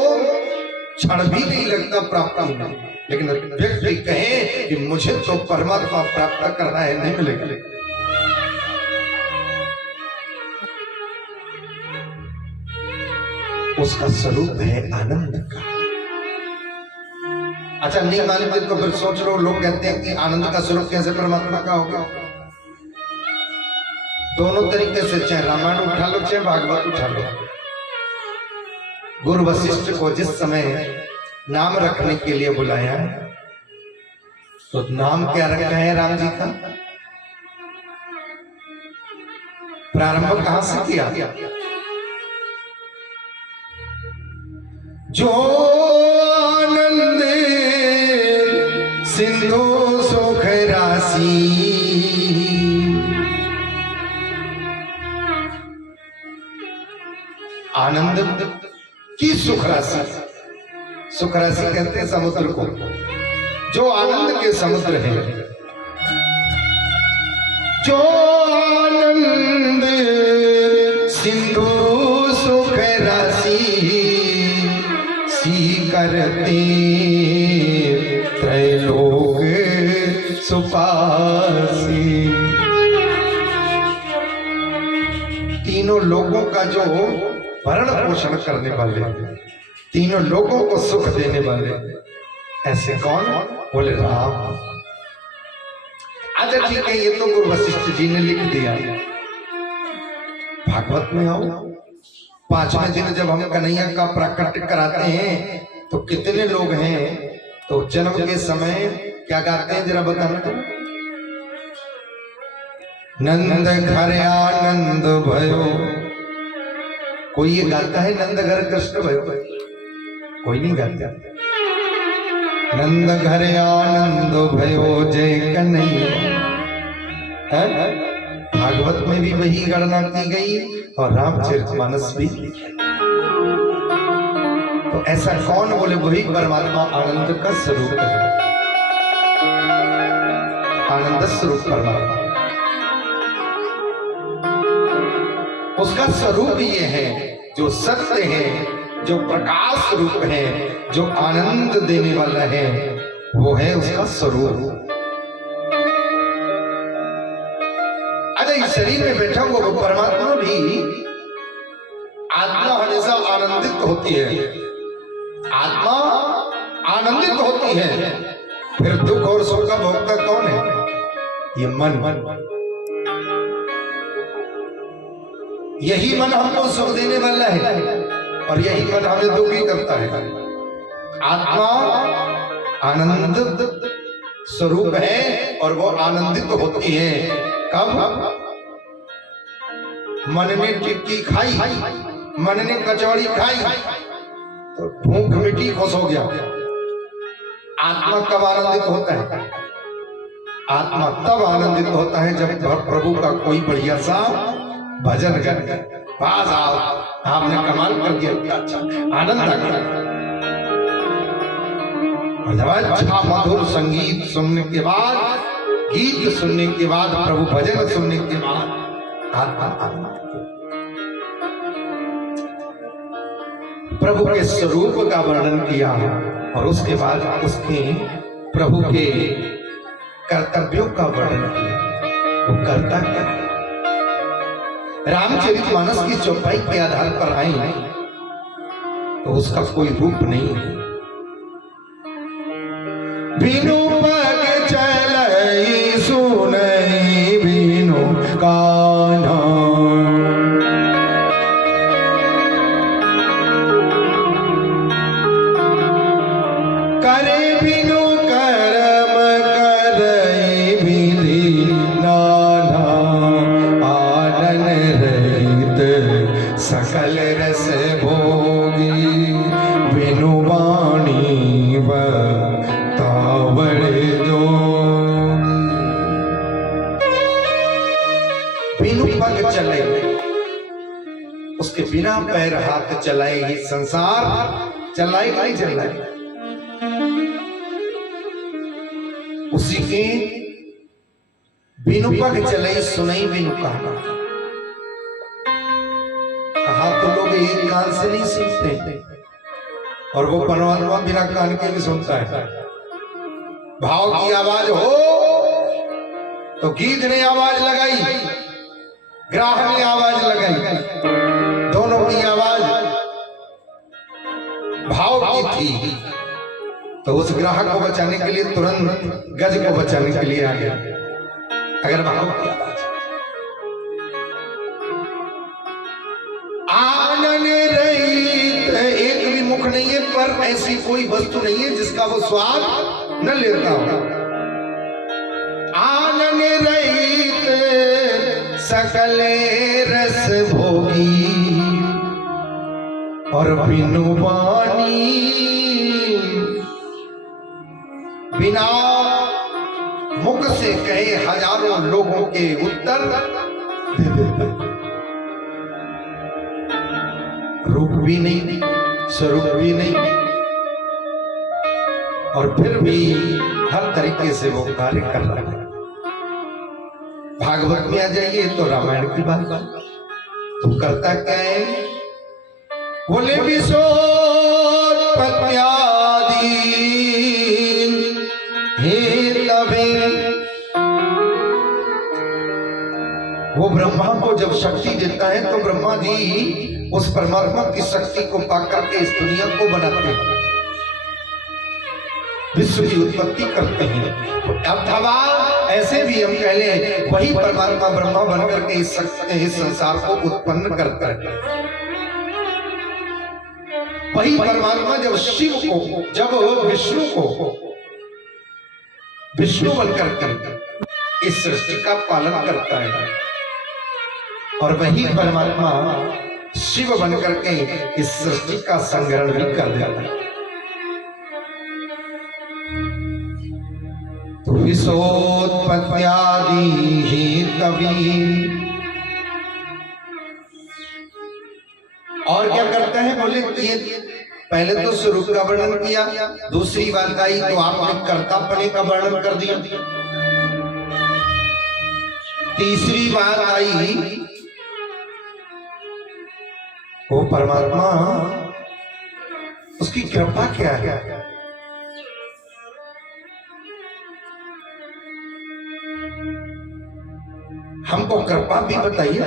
क्षण भी नहीं लगता प्राप्त होना। लेकिन व्यक्ति कहे कि मुझे तो परमात्मा प्राप्त करना है, नहीं मिलेगा। उसका स्वरूप है आनंद का। अच्छा नहीं मानते तो फिर सोच लो, लोग कहते हैं कि आनंद का स्वरूप कैसे परमात्मा का होगा। दोनों तरीके से, चाहे रामायण उठा लो चाहे भागवत उठा लो। गुरु वशिष्ठ को जिस समय नाम रखने के लिए बुलाया तो नाम क्या रखा है राम जी का? प्रारंभ कहां से किया? जो आनंद सिंधु सुख राशि, आनंद की सुख राशि। सुख राशि कहते हैं समुद्र को, जो आनंद के समुद्र है। जो आनंद सिंधु सुख राशि, सी करते त्रैलोक सुपासी। तीनों लोगों का जो भरण पोषण करने वाले, तीनों लोगों को सुख देने वाले, ऐसे कौन? बोले राम। अच्छा ठीक है, ये तो गुरु वशिष्ठ जी ने लिख दिया। भागवत में आओ, 5वें दिन जब हम कन्हैया का प्राकट्य कराते हैं तो कितने लोग हैं? तो जन्म के समय क्या गाते हैं जरा बताना तो। नंद घर आनंद भयो, कोई ये गाता है नंद घर कृष्ण भयो? कोई नहीं गाता। नंद घर आनंद भयो जय कन्हैया। भागवत में भी वही गणना की गई और रामचरितमानस भी। तो ऐसा कौन? बोले वही परमात्मा आनंद का स्वरूप है। आनंद स्वरूप परमात्मा, उसका स्वरूप ये है जो सत्य है, जो प्रकाश रूप है, जो आनंद देने वाला है, वो है उसका स्वरूप। अच्छा इस शरीर में बैठा हुआ वो परमात्मा भी, आत्मा हमेशा आनंदित होती है। आत्मा आनंदित होती है, फिर दुख और सुख का भोगता कौन है? ये मन। यही मन हमको सुख देने वाला है और यही मन हमें दुखी करता है। आत्मा आनंद स्वरूप है और वो आनंदित होती है कब? मन ने टिक्की खाई, मन ने कचौड़ी खाई तो भूख मिटी, खुश हो गया। आत्मा कब आनंदित होता है? आत्मा तब आनंदित होता है जब प्रभु का कोई बढ़िया सा भजन कर, पास आओ आपने कमाल कर दिया, अच्छा आनंद आ गया। और जब अच्छा मधुर संगीत सुनने के बाद, गीत सुनने के बाद, प्रभु भजन सुनने के बाद आत्मा प्रभु के स्वरूप का वर्णन किया और उसके बाद उसने प्रभु के कर्तव्यों का वर्णन किया। वो करता क्या? रामचरितमानस की चौपाई के आधार पर आए तो उसका कोई रूप नहीं है। बिनु पग चलई सुनई बिनु कान्हा, करे बिनु कर्म करई विधि नाना, आनन रहित सकल रस भोगी, बिनु वाणी बतावड़ जोगी। बिनु पग चले, उसके बिना पैर हाथ चलाए ही संसार चलाए नहीं चलाए। उसी के बिनु पग चले सुनई बिनु कहा। कहा तो लोग एक कान से नहीं सुनते और वो परमात्मा बिना कान के भी सुनता है। भाव की आवाज हो तो गीत ने आवाज लगाई, ग्राह ने आवाज लगाई, दोनों की आवाज भाव की थी तो उस ग्राहक को बचाने के लिए तुरंत गज को बचाने के लिए आ गया। अगर भाव की आवाज आनन रहित, एक भी मुख नहीं है पर ऐसी कोई वस्तु नहीं है जिसका वो स्वाद न लेता हो। आनन रहित सकल रस भोगी और बिनु वाणी, बिना मुख से कहे हजारों लोगों के उत्तर दे देता। रूप भी नहीं, स्वरूप भी नहीं और फिर भी हर तरीके से वो कार्य कर रहा है। भागवत में आ जाइए तो रामायण की बात, तो करता क्या है? बोले विशोत्पत्त्यादि वो ब्रह्मा को जब शक्ति देता है तो ब्रह्मा जी उस परमात्मा की शक्ति को पाकर के इस दुनिया को बनाते हैं, विश्व की उत्पत्ति करते हैं। अथवा ऐसे भी हम कह लें वही परमात्मा ब्रह्मा बनकर के इस संसार को उत्पन्न करता है। वही परमात्मा जब शिव को, जब विष्णु को विष्णु बनकर के इस सृष्टि का पालन करता है और वही परमात्मा शिव बनकर के इस सृष्टि का संग्रहण भी कर देता है। तो विशोत्पत्त्यादि ही तभी, और क्या करता है? बोले ये पहले तो स्वरूप का वर्णन किया, दूसरी बात आई तो आपने कर्तापने का वर्णन कर दिया, तीसरी बात आई वो परमात्मा उसकी कृपा क्या है। हमको कृपा भी बताइए।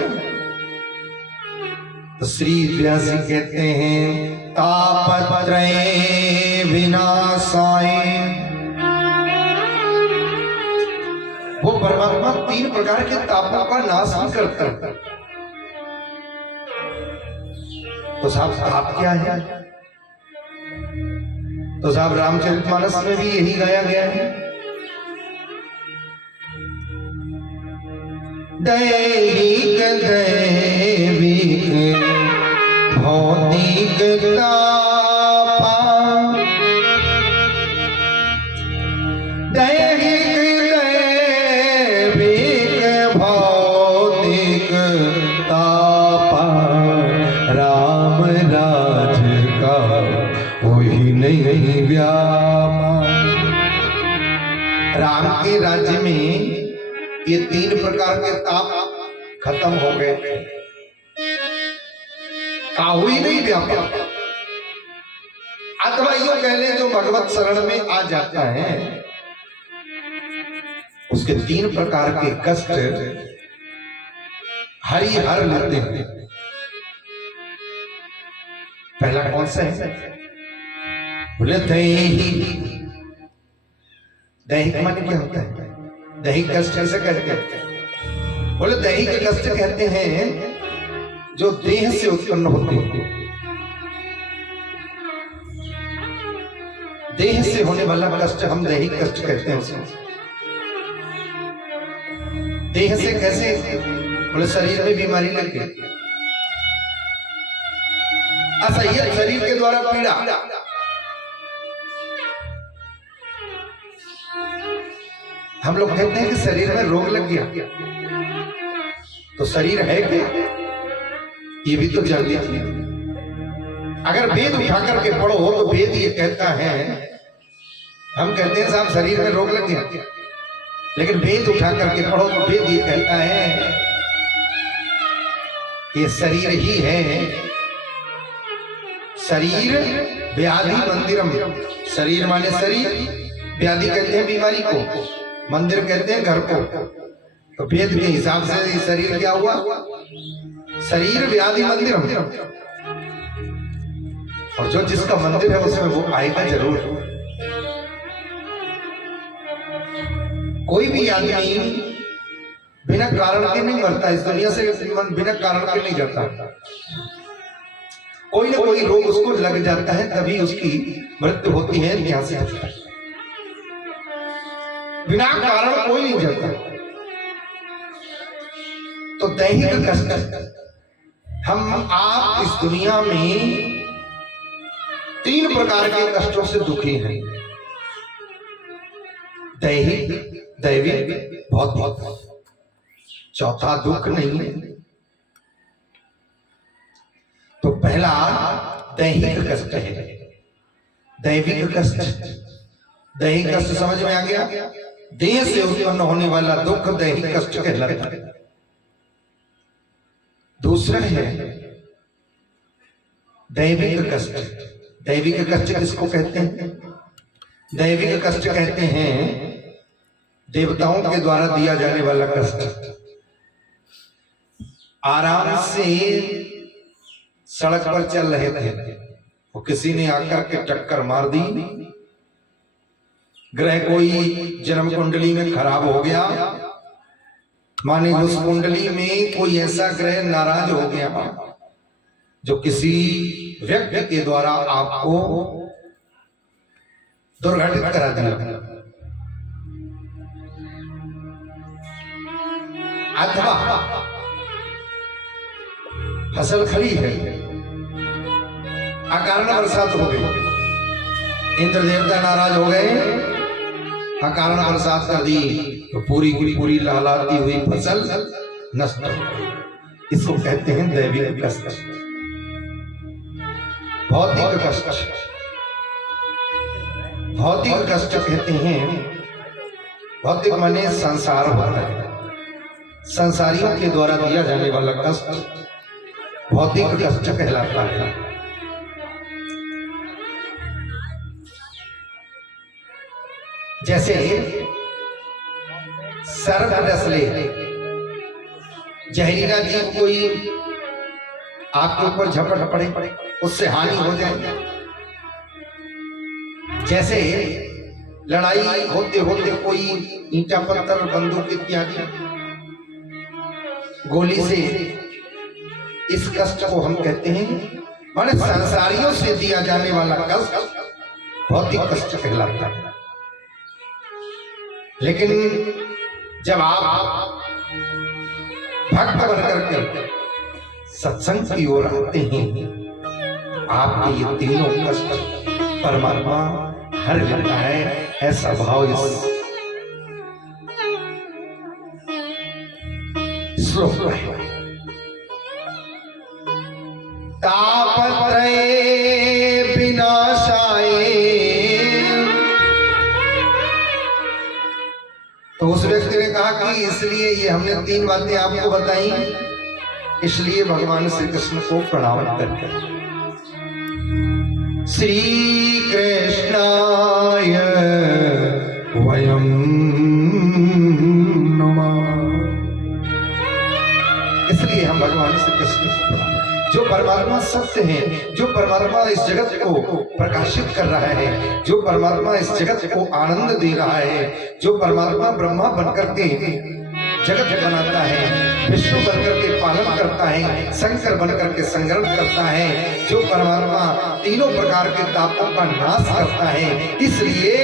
तो श्री व्यास जी कहते हैं तापत्रये विनाशाय, वो परमात्मा 3 प्रकार के तापों का नाश भी करता है। तो साहब ताप क्या है? तो साहब रामचरितमानस में भी यही गाया गया है। दैहिक दैविक भौतिक तापा, दैहिक दैविक भौतिक तापा, राम राज का वही नहीं व्यापा। राम के राज्य में ये 3 प्रकार के ताप खत्म हो गए थे। काहू ही नहीं व्यापा। अथवा यूं कह ले जो भगवत शरण में आ जाता है उसके 3 प्रकार के कष्ट हरि हर लेते हैं। पहला कौन सा है? बोले दैहिक। दैहिक माने क्या होता है? दैहिक कष्ट कैसे कहते हैं? बोले दैहिक कष्ट कहते हैं जो देह से उत्पन्न होते हैं। देह से होने वाला कष्ट हम दैहिक कष्ट कहते हैं उसको। देह से कैसे? बोले शरीर में बीमारी लग गई, असह्य शरीर के द्वारा पीड़ा, हम लोग कहते हैं कि शरीर में रोग लग गया। तो शरीर है क्या? ये भी तो जान लीजिए। अगर वेद उठा करके पढ़ो तो वेद ये कहता है, हम कहते हैं साहब शरीर में रोग लग गया, लेकिन वेद उठा करके पढ़ो तो वेद ये कहता है ये शरीर ही है। शरीर व्याधि मंदिरम। शरीर माने शरीर, व्याधि कहते हैं बीमारी को, मंदिर कहते हैं घर को। तो वेद के हिसाब से ये शरीर क्या हुआ? शरीर व्याधि मंदिरम। और जो जिसका मंदिर है उसमें वो आएगा जरूर। कोई भी आदमी बिना कारण के नहीं मरता इस दुनिया से, बिना कारण के नहीं जाता। कोई ना कोई रोग उसको लग जाता है, तभी उसकी मृत्यु होती है। यहाँ से बिना कारण कोई नहीं जाता। तो दैहिक कष्ट, हम आप इस दुनिया में 3 प्रकार के कष्टों से दुखी हैं। दैहिक, दैविक, बहुत चौथा दुख नहीं है। तो पहला दैहिक कष्ट है। दैविक कष्ट, दैहिक कष्ट समझ में आ गया? देह से उत्पन्न होने वाला दुख दैहिक कष्ट कहलाता है। दूसरा है दैविक कष्ट। दैविक कष्ट किसको कहते हैं? दैविक कष्ट कहते हैं देवताओं के द्वारा दिया जाने वाला कष्ट। आराम से सड़क पर चल रहे थे, वो किसी ने आकर के टक्कर मार दी। ग्रह कोई जन्म कुंडली में खराब हो गया, माने उस कुंडली में कोई ऐसा ग्रह नाराज हो गया जो किसी व्यक्ति के द्वारा आपको दुर्घटित करा दिया। अथवा फसल खड़ी है, अकारण बरसात हो गई, इंद्र देवता नाराज हो गए, अकारण बरसात कर दी, तो पूरी की पूरी लहलाती हुई फसल नष्ट हो गई। इसको कहते हैं दैविक कष्ट। भौतिक कष्ट, भौतिक कष्ट कहते हैं, भौतिक माने संसार होता है, संसारियों के द्वारा दिया जाने वाला कष्ट भौतिक कष्ट कहलाता है। जैसे सर्प डस ले, जहरीला जीव कोई आपके ऊपर झपट पड़े, उससे हानि हो जाए। जैसे लड़ाई होते होते कोई ईंटा पत्थर बंदूक इत्यादि गोली से, इस कष्ट को हम कहते हैं, माने संसारियों से दिया जाने वाला कष्ट बहुत ही कष्ट कहलाता है। लेकिन जब आप भक्त बन करके सत्संग की ओर आते हैं, आपके ये तीनों कष्ट परमात्मा हर लेता है, ऐसा भाव इस श्लोक में है। तापत्रय विनाशाय, तो उस व्यक्ति ने कहा कि इसलिए ये हमने 3 बातें आपको बताई, इसलिए भगवान श्री कृष्ण को प्रणाम करते हैं। श्री कृष्णाय वयम नमः, इसलिए हम भगवान श्री कृष्ण को प्रणाम, जो परमात्मा सत्य है, जो परमात्मा इस जगत को प्रकाशित कर रहा है, जो परमात्मा इस जगत को आनंद दे रहा है, जो परमात्मा ब्रह्मा बनकर के जगत बनाता है, विष्णु बनकर के पालन करता है, शंकर बनकर के संग्रह करता है, जो परमात्मा तीनों प्रकार के तापों का नाश करता है, इसलिए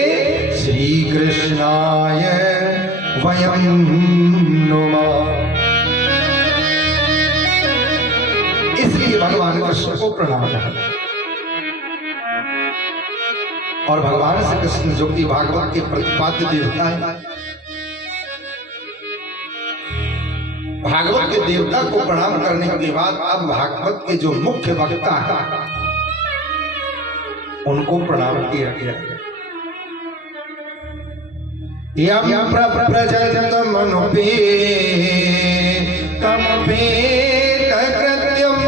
श्री कृष्णाय वयम नमः, इसलिए भगवान कृष्ण को प्रणाम है। और भगवान श्री कृष्ण जो कि भागवत के प्रतिपाद्य देवता है, भागवत के देवता को प्रणाम करने के बाद अब भागवत के जो मुख्य वक्ता है उनको प्रणाम किया गया। यम प्रजनत मनुपेतम पेतकृत्यम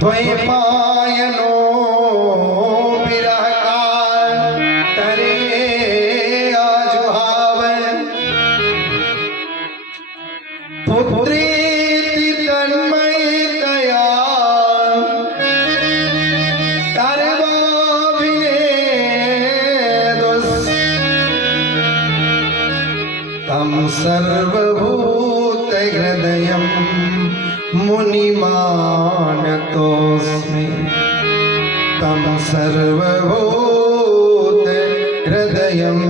द्वैपायनो सर्वभूत हृदयं मुनिमानतोऽस्मि, तं सर्वभूत हृदयं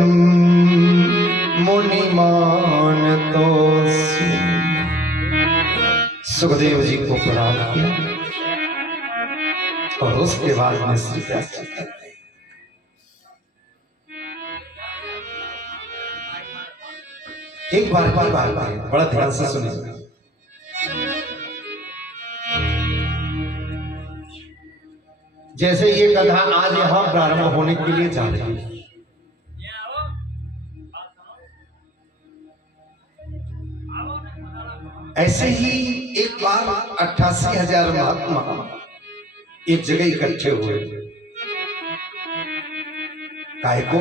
मुनिमानतोऽस्मि। सुखदेव जी को प्रणाम किया और उसके बाद में श्री व्यास जी कहते हैं, एक बार की बात है, बड़ा ध्यान से सुनिए। जैसे ये कथा आज यहां प्रारंभ होने के लिए जा रही है, ऐसे ही एक बार 88,000 महात्मा एक जगह इकट्ठे हुए। काहे को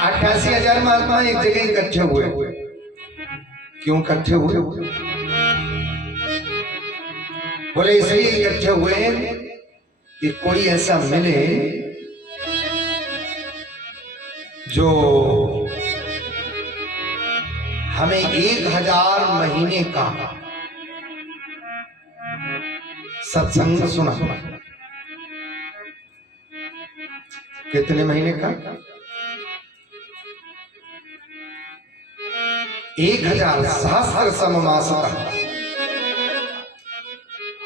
88,000 महात्मा एक जगह इकट्ठे हुए। क्यों इकट्ठे हुए? बोले इसलिए इकट्ठे हुए कि कोई ऐसा मिले जो हमें 1000 महीने का सत्संग सुना। कितने महीने का? 1000 सहस्र सममास का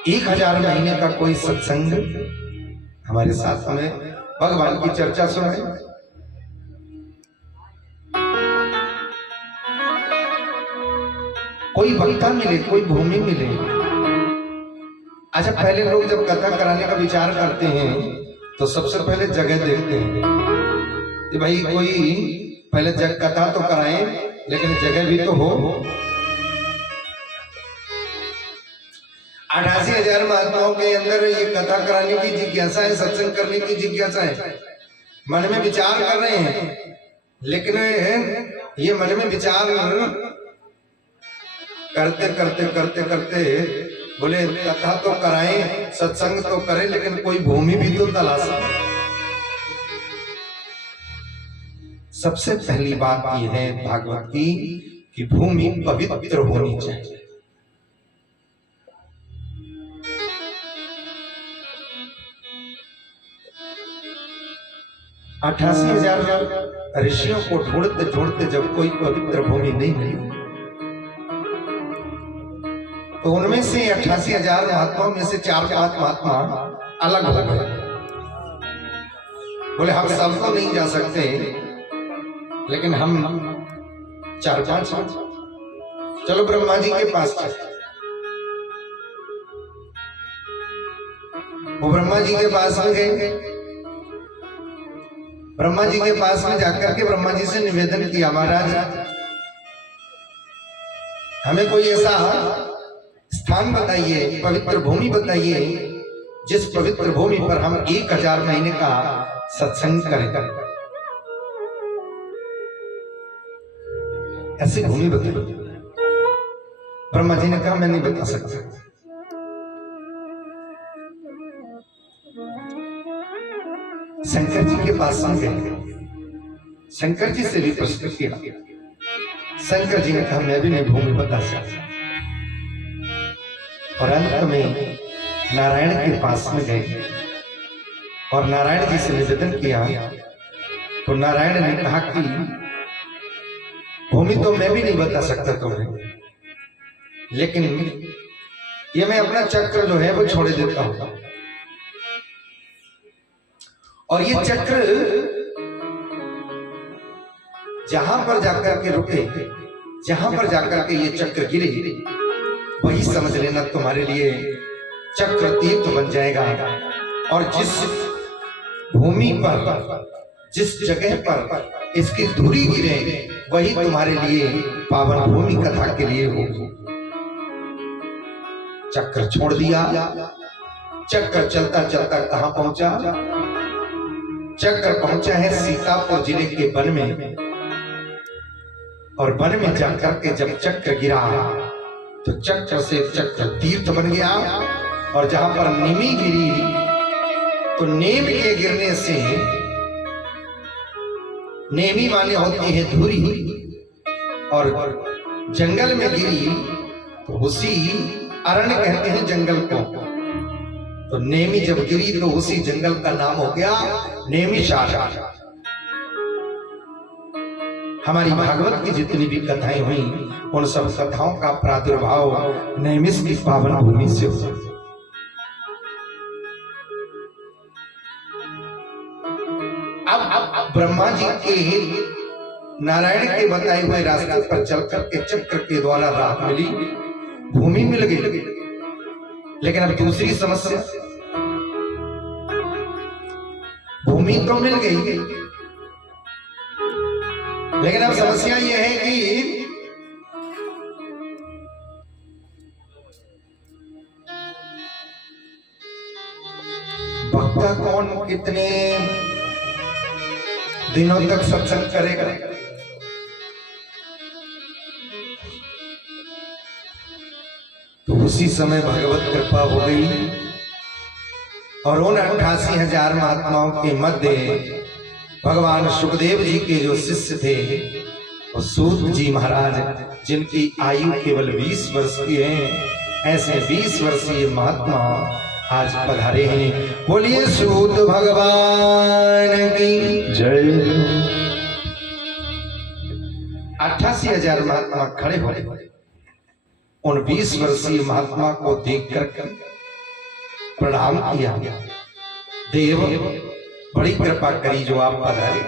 1000 महीने का कोई सत्संग हमारे साथ हमें भगवान की चर्चा सुनाए। कोई वक्ता मिले, कोई भूमि मिले। अच्छा, पहले लोग जब कथा कराने का विचार करते हैं तो सबसे पहले जगह देखते हैं कि भाई कोई पहले कथा तो कराएं, लेकिन जगह भी तो हो। 88,000 महात्माओं के अंदर ये कथा कराने की जिज्ञासा है, सत्संग करने की जिज्ञासा है, मन में विचार कर रहे हैं, लेकिन ये मन में विचार करते करते करते करते बोले कथा तो कराएं, सत्संग तो करें, लेकिन कोई भूमि भी तो तलाशें। सबसे पहली बात यह है भागवत की कि भूमि पवित्र होनी चाहिए। 88,000 ऋषियों को ढूंढते ढूंढते जब कोई पवित्र भूमि नहीं मिली, तो उनमें से 88,000 महात्माओं में से 4-5 महात्मा अलग हो गए। बोले हम सब तो नहीं जा सकते, लेकिन हम 4-5 चलो ब्रह्मा जी के पास चलते। वो ब्रह्मा जी के पास में गए। ब्रह्मा जी के पास में जाकर के ब्रह्मा जी से निवेदन किया, महाराज हमें कोई ऐसा स्थान बताइए, पवित्र भूमि बताइए, जिस पवित्र भूमि पर हम 1000 महीने का सत्संग करें। ऐसी भूमि बताइए। ब्रह्मा जी ने कहा मैं नहीं बता सकता। शंकर जी के पास में गए, शंकर जी से भी प्रश्न किया। शंकर जी ने कहा मैं भी नहीं भूमि बता सकता। और अंत में नारायण के पास में गए और नारायण जी से निवेदन किया, तो नारायण ने कहा कि भूमि तो मैं भी नहीं बता सकता तुम्हें, लेकिन ये मैं अपना चक्र जो है वो छोड़ देता हूं। और ये चक्र जहां पर जाकर के रुके, जहां पर जाकर के ये चक्र गिरे, वही समझ लेना तुम्हारे लिए चक्र तीर्थ बन जाएगा। और जिस भूमि पर, जिस जगह पर इसकी धूरी गिरे, वही तुम्हारे लिए पावन भूमि कथा के लिए होगी। चक्र छोड़ दिया। चक्र चलता चलता कहां पहुंचा? चक्र पहुंचा है सीतापुर जिले के वन में। और वन में जाकर के जब चक्र गिरा, तो चक्र से चक्र तीर्थ बन गया। और जहां पर नीमी गिरी, तो नीम के गिरने से, नेमी माने होती है धुरी, और जंगल में गिरी तो उसी अरण्य कहते हैं जंगल को। तो नेमी जब गिरी तो उसी जंगल का नाम हो गया नेमिशारण्य। हमारी भागवत की जितनी भी कथाएं हुई, उन सब कथाओं का प्रादुर्भाव नैमिष की पावन भूमि से हुआ। अब ब्रह्मा जी के नारायण के बताए हुए रास्ते पर चलकर के चक्र के द्वारा राह मिली, भूमि मिल गई। लेकिन अब दूसरी समस्या, भूमि तो मिल गई, लेकिन अब समस्या यह है कि भक्ता कौन कितने दिनों तक सत्संग करेगा? तो उसी समय भगवत कृपा हो गई और उन 88,000 महात्माओं के मध्य भगवान सुखदेव जी के जो शिष्य थे, वो सूत जी महाराज, जिनकी आयु केवल 20 वर्ष की है, ऐसे 20 वर्षीय महात्मा आज पधारे हैं। बोलिए सूत भगवान की जय। 88,000 महात्मा खड़े हो उन 20 वर्षीय महात्मा को देख कर प्रणाम किया। देव बड़ी कृपा करी जो आप पधारे,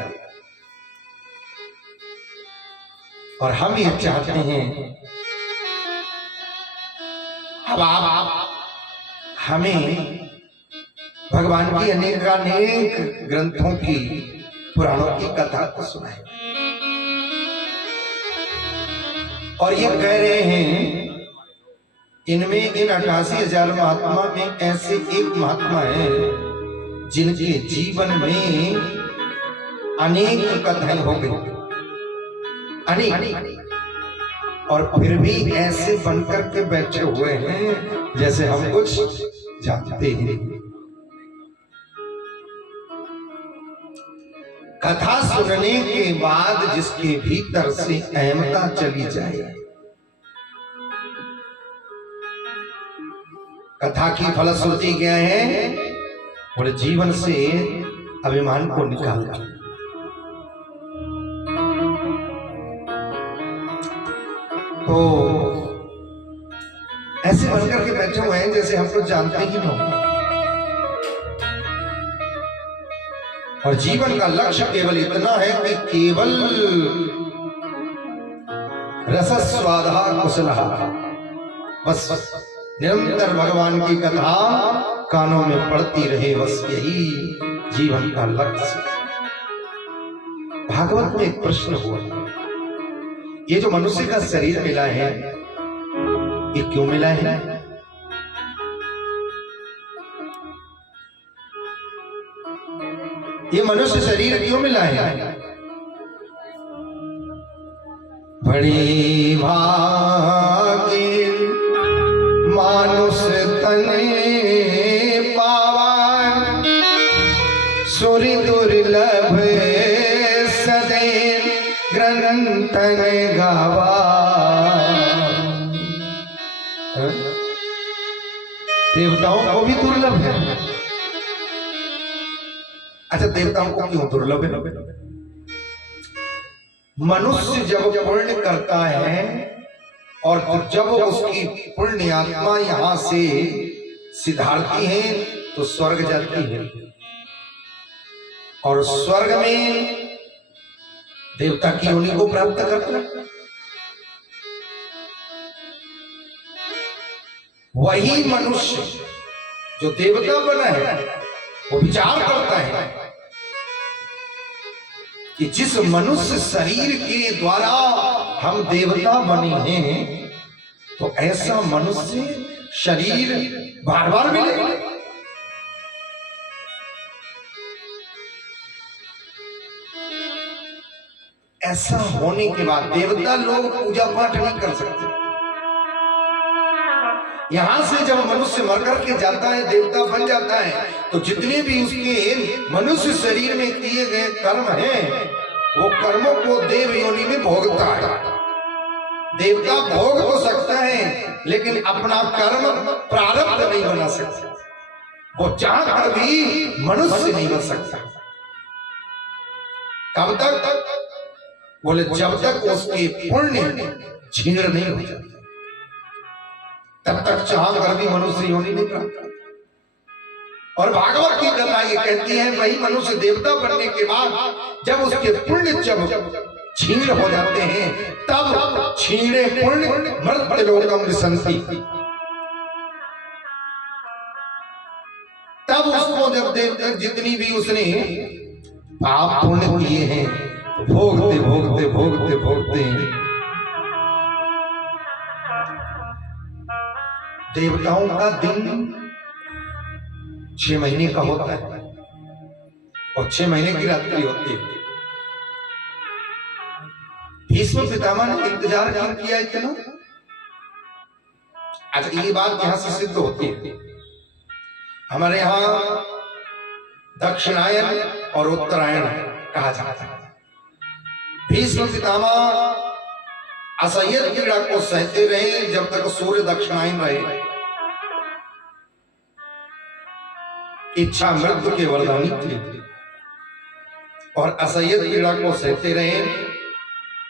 और हम ये चाहते हैं अब आप हमें भगवान की अनेक ग्रंथों की, पुराणों की कथा को सुनाए। और ये कह रहे हैं इनमें, इन 88,000 महात्मा में ऐसे एक महात्मा है जिनके जीवन में अनेक कथाएं हो गई, अनेक, और फिर भी ऐसे बनकर के बैठे हुए हैं जैसे हम कुछ जानते हैं। कथा सुनने के बाद जिसके भीतर से अहमता चली जाए, कथा की फलश्रुति क्या है? बोले जीवन से अभिमान को निकाल, तो ऐसे बनकर के बैठे हुए हैं जैसे हम लोग जानते ही न हो। और जीवन का लक्ष्य केवल इतना है कि केवल रसस्वादा कुशलहा, बस निरंतर भगवान की कथा कानों में पड़ती रहे, बस यही जीवन का लक्ष्य। भागवत में एक प्रश्न हुआ, ये जो मनुष्य का शरीर मिला है ये क्यों मिला है? ये मनुष्य शरीर क्यों मिला है? बड़ी भागी मानुष तने पावा, सुरी दुर्लभ सदैव ग्रंथन गावा। देवताओं को भी दुर्लभ है। अच्छा, देवताओं को क्यों दुर्लभ है? मनुष्य जब पुण्य करता है और जब उसकी पुण्य आत्मा यहां से सिधारती है तो स्वर्ग जाती है, और स्वर्ग में देवता की योनि को प्राप्त करता है। वही मनुष्य जो देवता बना है वो विचार करता है कि जिस मनुष्य शरीर के द्वारा हम देवता बने हैं तो ऐसा मनुष्य शरीर बार बार मिलेगा। ऐसा होने के बाद देवता लोग पूजा पाठ नहीं कर सकते। यहां से जब मनुष्य मर करके जाता है, देवता बन जाता है, तो जितने भी उसके मनुष्य शरीर में किए गए कर्म हैं वो कर्मों को देव योनि में भोगता है। देवता भोग तो सकता है लेकिन अपना कर्म प्रारब्ध नहीं बना सकता। वो चाहकर भी मनुष्य नहीं बन सकता। कब तक? बोले जब तक उसके पुण्य छीण नहीं हो जाते तब तक चाह कर भी मनुष्य योनि नहीं प्राप्त। और भागवत की कथा ये कहती है वही मनुष्य देवता बनने के बाद जब उसके पुण्य जब छीण हो जाते हैं तब छीणे पुण्य मर्त्य लोकम विसंति, तब उसको जब देवता जितनी भी उसने पाप पुण्य किए हैं तो भोगते भोगते भोगते भोगते देवताओं का दिन 6 महीने का होता है और 6 महीने की रात्रि होती है। भीष्म पितामह ने इंतजार क्यों किया इतना? अच्छा, ये बात यहां से सिद्ध होती है। हमारे यहां दक्षिणायन और उत्तरायण कहा जाता है। भीष्म पितामह असह्य पीड़ा को सहते रहे जब तक सूर्य दक्षिणायन रहे। इच्छा मृत्यु के वरदानी थी और असह्य पीड़ा को सहते रहे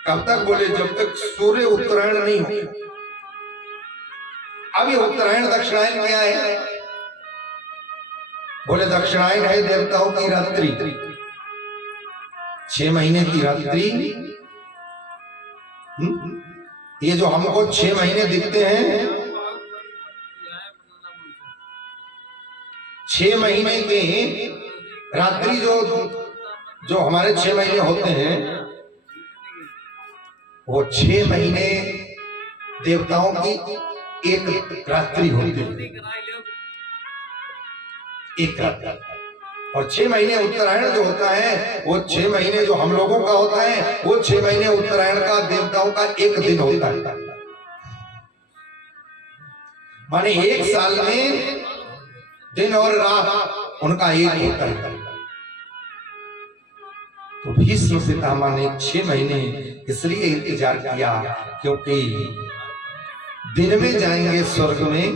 कब तक? बोले जब तक सूर्य उत्तरायण नहीं हो। अब ये उत्तरायण दक्षिणायन क्या है? बोले दक्षिणायन है देवताओं की रात्रि, 6 महीने की रात्रि। ये जो हमको 6 महीने दिखते हैं, 6 महीने के रात्रि जो हमारे 6 महीने होते हैं वो 6 महीने देवताओं की एक रात्रि होती है, एक रात्रि। और 6 महीने उत्तरायण जो होता है वो 6 महीने जो हम लोगों का होता है वो 6 महीने उत्तरायण का देवताओं का एक दिन होता है। माने एक साल में दिन और रात उनका एक होता है। तो भीष्म पितामह ने 6 महीने इसलिए इंतजार किया क्योंकि दिन में जाएंगे स्वर्ग में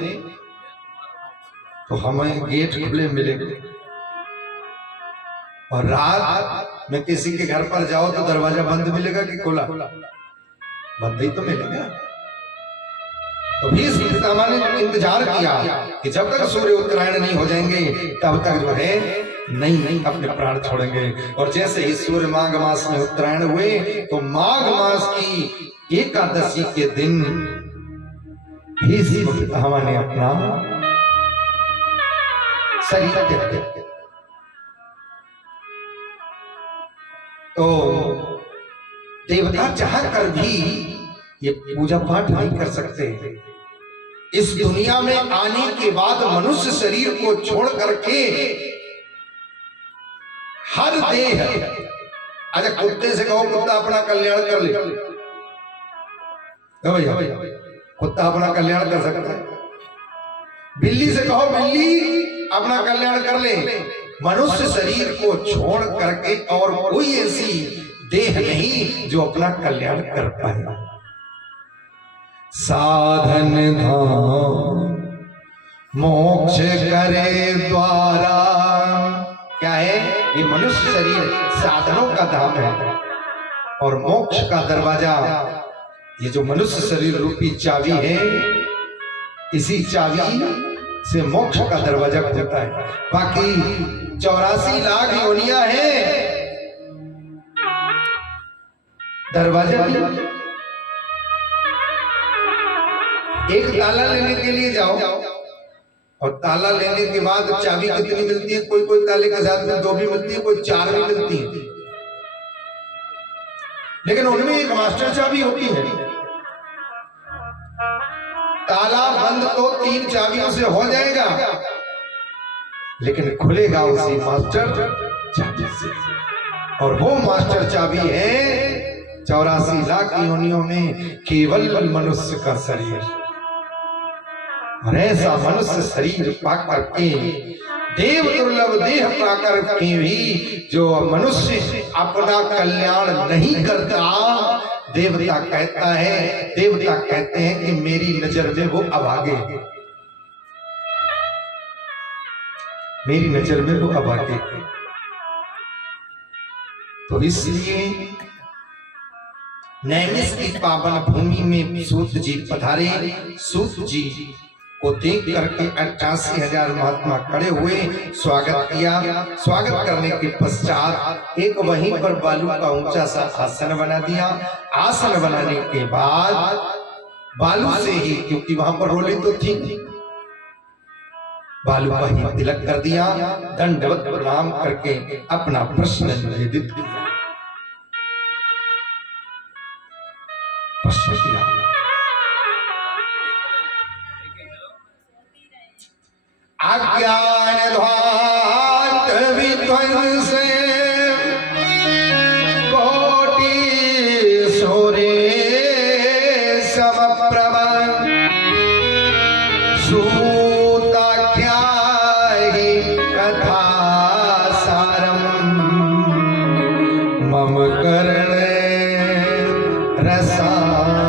तो हमें गेट खुले मिलेंगे, और रात में किसी के घर पर जाओ तो दरवाजा बंद मिलेगा कि खुला? बंद ही तो मिलेगा। तो भीष्म पितामह ने इंतजार किया कि जब तक सूर्य उत्तरायण नहीं हो जाएंगे तब तक जो है नहीं अपने प्राण छोड़ेंगे। और जैसे ही सूर्य माघ मास में उत्तरायण हुए तो माघ मास की एकादशी के दिन भीष्म पितामह ने अपना शरीर त्याग दिया। तो देवता चाह कर भी ये पूजा पाठ नहीं कर सकते। इस दुनिया में आने के बाद मनुष्य शरीर को छोड़ करके हर देह, अच्छा कुत्ते से कहो कुत्ता अपना कल्याण कर ले, भैया कुत्ता अपना कल्याण कर सकता है। बिल्ली से कहो बिल्ली अपना कल्याण कर ले। मनुष्य शरीर को छोड़ करके और कोई ऐसी देह नहीं जो अपना कल्याण कर पाए। साधन धाम मोक्ष करे द्वारा, क्या है ये मनुष्य शरीर साधनों का धाम है और मोक्ष का दरवाजा ये जो मनुष्य शरीर रूपी चाबी है, इसी चाबी से मोक्ष का दरवाजा खुलता है। बाकी 84 लाख योनियां हैं, दरवाजा एक ताला लेने के लिए जाओ और ताला लेने के बाद चाबी कितनी मिलती है? कोई कोई ताले के साथ में 2 भी मिलती है, कोई 4 भी मिलती है, लेकिन उनमें एक मास्टर चाबी होती है। ताला बंद तो 3 चाबियों से हो जाएगा, लेकिन खुलेगा उसी मास्टर चाबी से। और वो मास्टर चाबी है 84 लाख योनियों में केवल मनुष्य का शरीर। और ऐसा मनुष्य शरीर पाकर के देव दुर्लभ देह पाकर के भी जो मनुष्य अपना कल्याण नहीं करता, देवता कहते हैं कि मेरी नजर में वो अभागे, मेरी नजर में वो अभागे। तो इसलिए नैमिष की पावन भूमि में सूत जी पधारे। सूत जी को देख करके 88,000 महात्मा खड़े हुए, स्वागत किया। स्वागत करने के पश्चात एक वहीं पर बालू का ऊंचा सा आसन बना दिया। आसन बनाने के बाद बालू से ही, क्योंकि वहां पर रोली तो थी, बालू का ही तिलक कर दिया। दंडवत प्रणाम करके अपना प्रश्न निवेदित किया। प्रश्न किया, अज्ञान ध्वांत विध्वंस कोटि सूर्य समप्रभ सूताख्याहि कथा सारम मम कर्ण रसायन।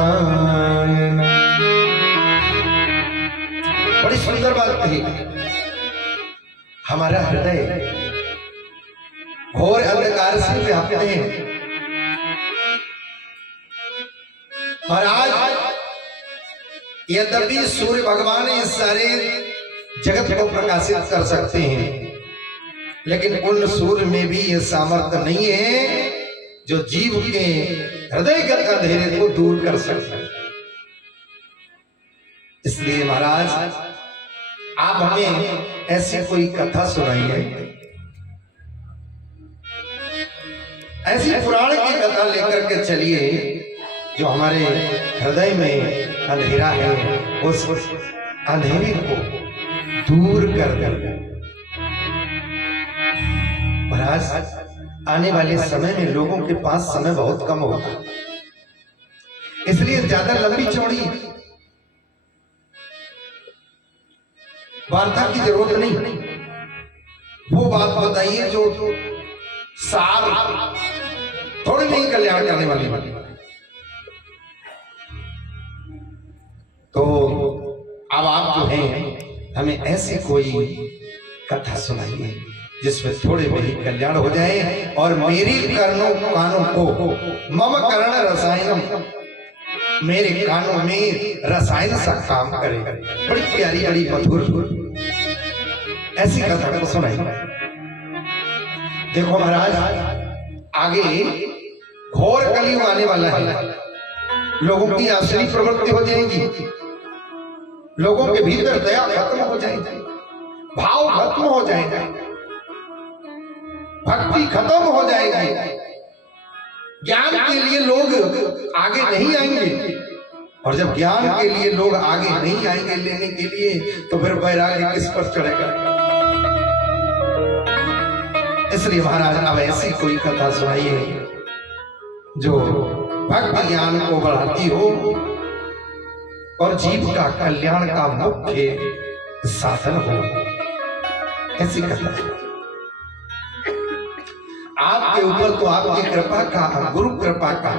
बड़ी सुंदर बात कही। हमारा हृदय घोर अंधकार से व्याप्त है और आज यद्यपि सूर्य भगवान इस सारे जगत को प्रकाशित कर सकते हैं, लेकिन उन सूर्य में भी यह सामर्थ्य नहीं है जो जीव के हृदय के अंधेरे को दूर कर सकते हैं। इसलिए महाराज आप हमें ऐसी कोई कथा सुनाइए, ऐसी पुराण की कथा लेकर के चलिए जो हमारे हृदय में अंधेरा है, उस अंधेरे को दूर कर दे। महाराज आने वाले समय में लोगों के पास समय बहुत कम होगा, इसलिए ज्यादा लंबी चौड़ी वार्ता की जरूरत नहीं। वो बात बताइए जो सार थोड़ी नहीं कल्याण करने वाली। तो अब आप जो हैं हमें ऐसी कोई कथा सुनाइए जिसमें थोड़े में ही कल्याण हो जाए और मेरी कर्णों कानों को मम कर्ण रसायनम मेरे कानों में रसायन सा काम करे, बड़ी प्यारी बड़ी मधुर ऐसी कथा को सुनाई। देखो महाराज, आगे घोर कलयुग आने वाला है, लोगों की असली प्रवृत्ति हो जाएगी, लोगों के भीतर दया खत्म हो जाएगी, भाव खत्म हो जाएगा, भक्ति खत्म हो जाएगी, ज्ञान के लिए लोग आगे नहीं आएंगे। और जब ज्ञान के लिए लोग आगे नहीं आएंगे लेने के लिए, तो फिर वैराग्य किस पर चढ़ेगा। इसलिए महाराज अब ऐसी कोई कथा सुनाइए जो भक्ति ज्ञान को बढ़ाती हो और जीव का कल्याण का मुख्य साधन हो, ऐसी कथा। आपके ऊपर तो आपकी कृपा का, गुरु कृपा का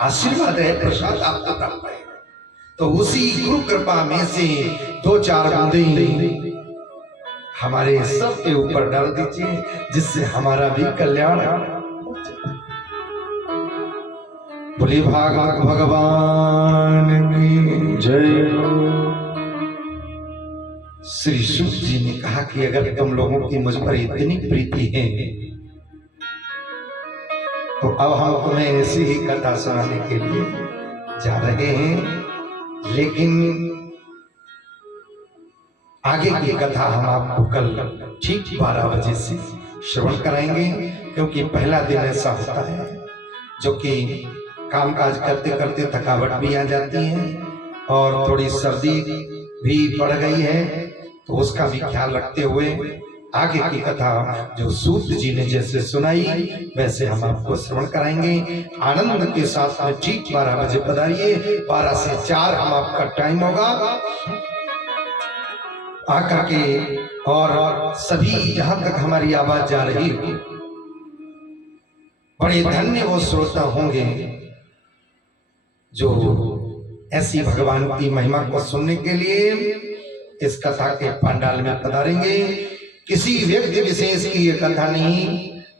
आशीर्वाद है, प्रसाद आपको प्राप्त है, तो उसी गुरु कृपा में से दो चार बूंदें हमारे सबके ऊपर डाल दीजिए, जिससे हमारा भी कल्याण हो जाए। बोले भागवत भगवान की जय। श्री शुक जी ने कहा कि अगर तुम लोगों की मुझ पर इतनी प्रीति है, तो अब हम तुम्हें ऐसी ही कथा सुनाने के लिए जा रहे हैं, लेकिन आगे की कथा हम आपको कल ठीक 12 बजे से श्रवण कराएंगे, क्योंकि पहला दिन ऐसा होता है जो कि कामकाज करते करते थकावट भी आ जाती है और थोड़ी सर्दी भी बढ़ गई है, तो उसका भी ख्याल रखते हुए आगे की कथा जो सूत जी ने जैसे सुनाई वैसे हम आपको श्रवण कराएंगे। आनंद के साथ में ठीक 12 बजे पधारिए। 12 से 4 हम आपका टाइम होगा आकर के, और सभी जहां तक हमारी आवाज जा रही हो, बड़े धन्य वो श्रोता होंगे जो ऐसी भगवान की महिमा को सुनने के लिए इस कथा के पंडाल में पधारेंगे। किसी व्यक्ति विशेष की ये कथा नहीं,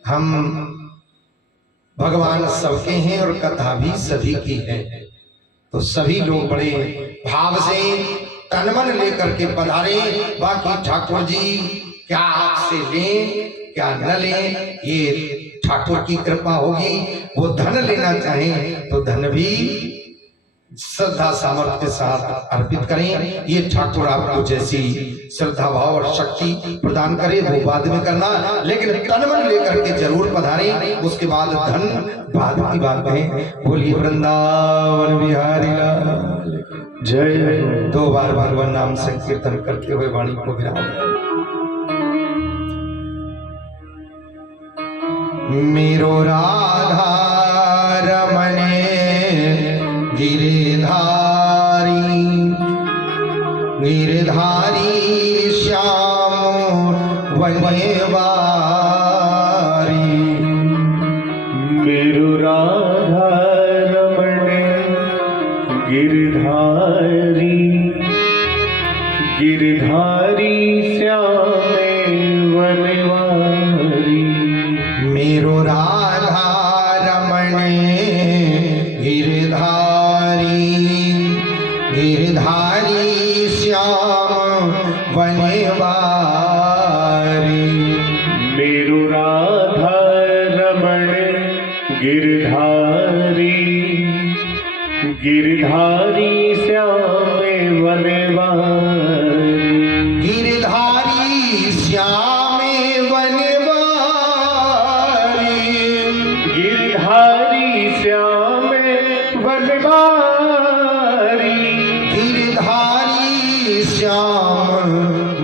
हम भगवान सबके हैं और कथा भी सभी की है, तो सभी लोग बड़े भाव से तन मन लेकर के पधारे। बाकी ठाकुर जी क्या आपसे लें क्या न लें, ये ठाकुर की कृपा होगी। वो धन लेना चाहें तो धन भी श्रद्धा सामर्थ्य के साथ अर्पित करें। ये ठाकुर आपको जैसी श्रद्धा भाव और शक्ति प्रदान करे वो बाद में करना, लेकिन तन मन लेकर के जरूर पधारें। उसके बाद धन बाद की बात है। बोलिए वृंदावन बिहारी लाल जय। 2 बार भगवान नाम संकीर्तन करते हुए वाणी को विराम। मेरो राधा रमणे गिरिधारी गिरिधारी श्याम वनवारी। मेरो राधा रमण गिरधारी गिरधारी श्याम वनवारी। मेरो राधा रमण गिरधारी गिरधारी श्याम वनवारी। मेरो राधा रमण गिरधारी गिरधारी श्याम वनवारी। गिरधारी श्याम वनवारी। गिरधारी श्याम वनवारी। गिरधारी श्याम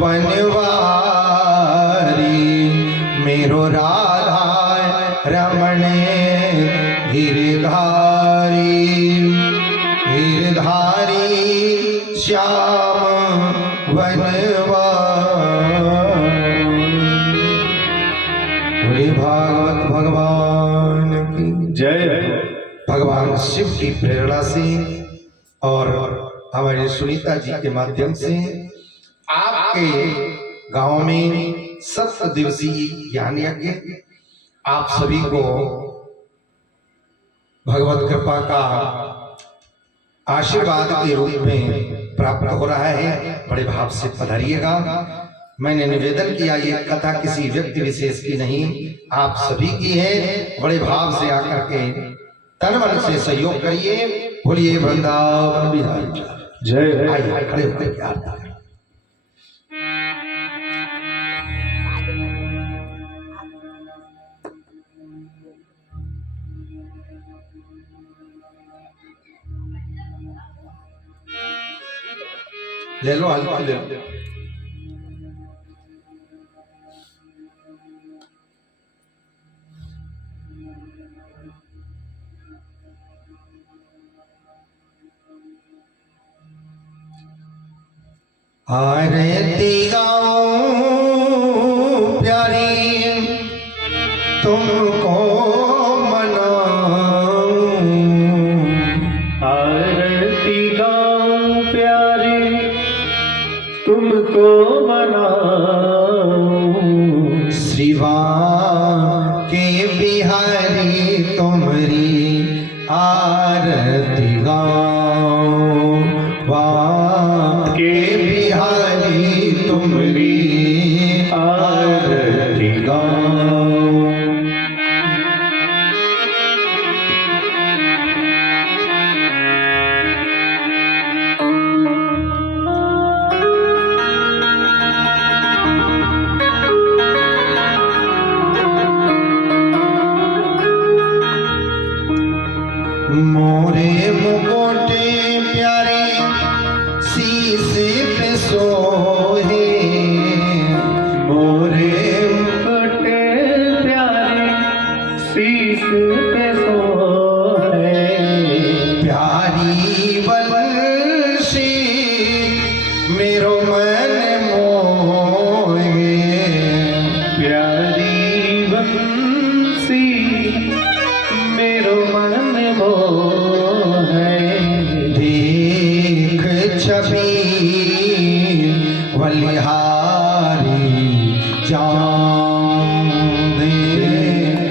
वनवारी। मेरो राधा रमण गिरधारी गिरधारी श्याम वनवारी। बोले भागवत भगवान की जय। भगवान शिव की प्रेरणा से और हमारे सुनीता जी के माध्यम से आपके गांव में 7 दिवसीय ज्ञान यज्ञ आप सभी को भगवत कृपा का आशीर्वाद के रूप में प्राप्त हो रहा है। बड़े भाव से पधारिएगा। मैंने निवेदन किया ये कथा किसी व्यक्ति विशेष की नहीं, आप सभी की है। बड़े भाव से आकर के तन मन से सहयोग करिए। बोलिए वृंदावन बिहारी जय। आइए खड़े होकर के आरती करें। ले लो हल्का ले लो। आरती गाऊं प्यारी तुमको मनाऊं, आरती गाऊं प्यारी तुमको मनाऊं, श्रीवा के बिहारी तुम्हारी आरती गाऊं, वाह के बिहारी तुम्हारी आरती गाऊं। मोरे मुकोटे प्यारे शीश पे सोहे, मोरे मुकुटे प्यारे शीश पे सोहे, प्यारी बंशी मेरो मन मोहे, प्यारी बंसी मेरो मन मोहे, देख छवि बलिहारी चांद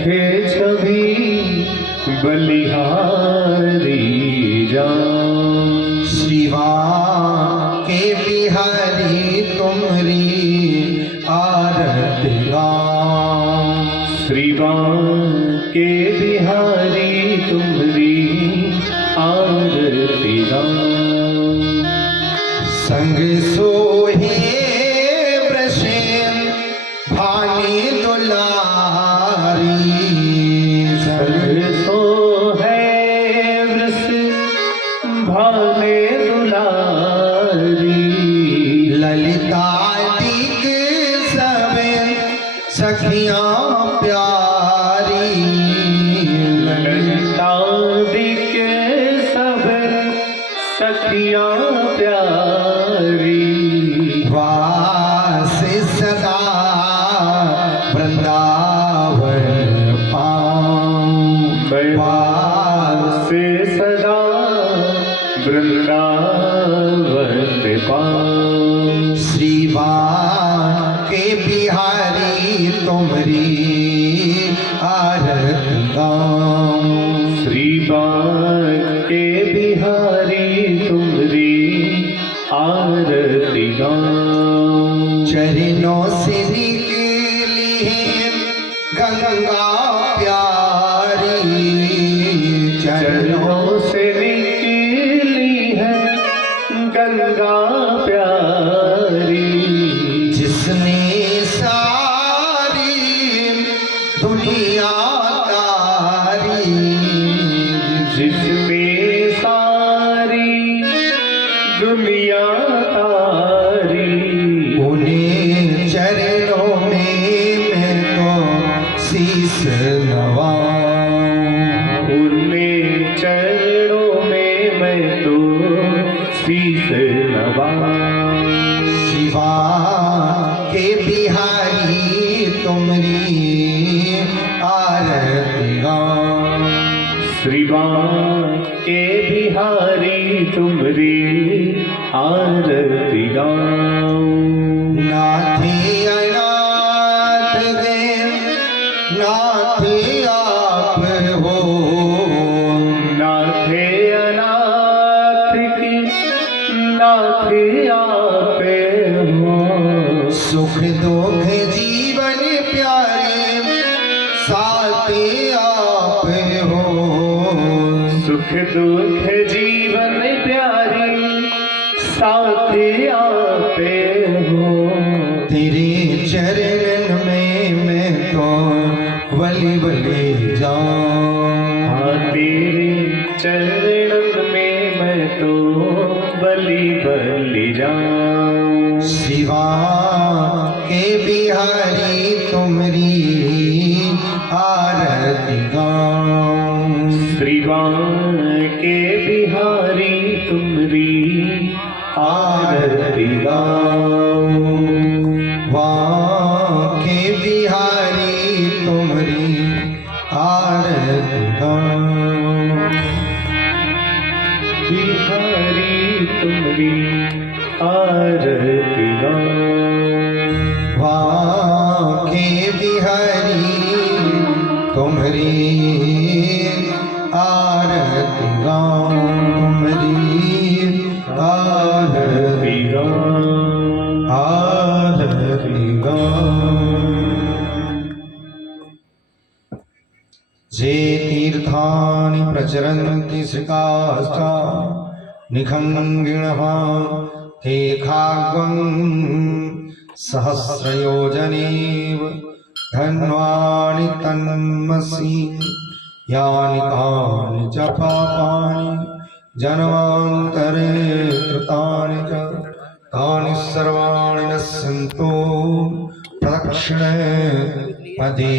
हे छवि बलिहारी जान, शिवा के बिहारी तुम्हारी आरती गाऊं, श्रीवान के बिहारी तुम्हारी आरती गाऊं, संग सोहे ब्रशे भानी दुलारी, संग सो है वृष भाने दुलारी, ललिता दिग सब सखियां प्यारी, ललिता दिक सब सखियां प्यारी, वास सदा वृंदावन पाऊं, वास सदा वृंदावन पाऊं, श्रीवा के बिहारी तुम्हारी आरती गाऊं, श्रीवान के बिहारी तुम्हारी आरती गाऊं, चरणों से निकली है गंगा प्यारी, चरणों चरणों से निकली है गंगा प्यारी, जिसने सारी दुनिया तारी, जिसमें सारी दुनिया तारी, उन्हें चरणों में मैं तो शीश नवाऊं, उन्हें चरणों में मैं तो शीश नवाऊं, शिवा के बिहारी तुम्हारी आरती गाऊं, श्रीवान के बिहारी तुम्हारी आरती गाऊं, नाथे अनाथ गए नाथ आप हो, दुख जीवन प्यारी साथ आपे हो। तेरे चरण में मैं तो बलि बलि जाऊं। हाँ तेरे चरणन में मैं तो बलि बलि जाऊं। शिवा के बिहारी तुमरी आरती गाऊं। श्रीवा के बिहारी तुमरी आरती गाऊं। वाह के बिहारी तुमरी आरती गाऊं। बिहारी तुमरी आरती गाऊं। वाह के बिहारी तुमरी आरती गाऊं। तुमरी आरती गाऊं। आरती गाऊं। जे तीर्थानि प्रचरन्ति श्रीकाष्ठा निखङ्गिणः ते खाग्वं सहस्रयोजनेव धन्वानि तन्मसि। यानि कानि च पापानि जन्मान्तरे कृतानि च तानि सर्वाणि नश्यन्तो प्रदक्षिणे पदे।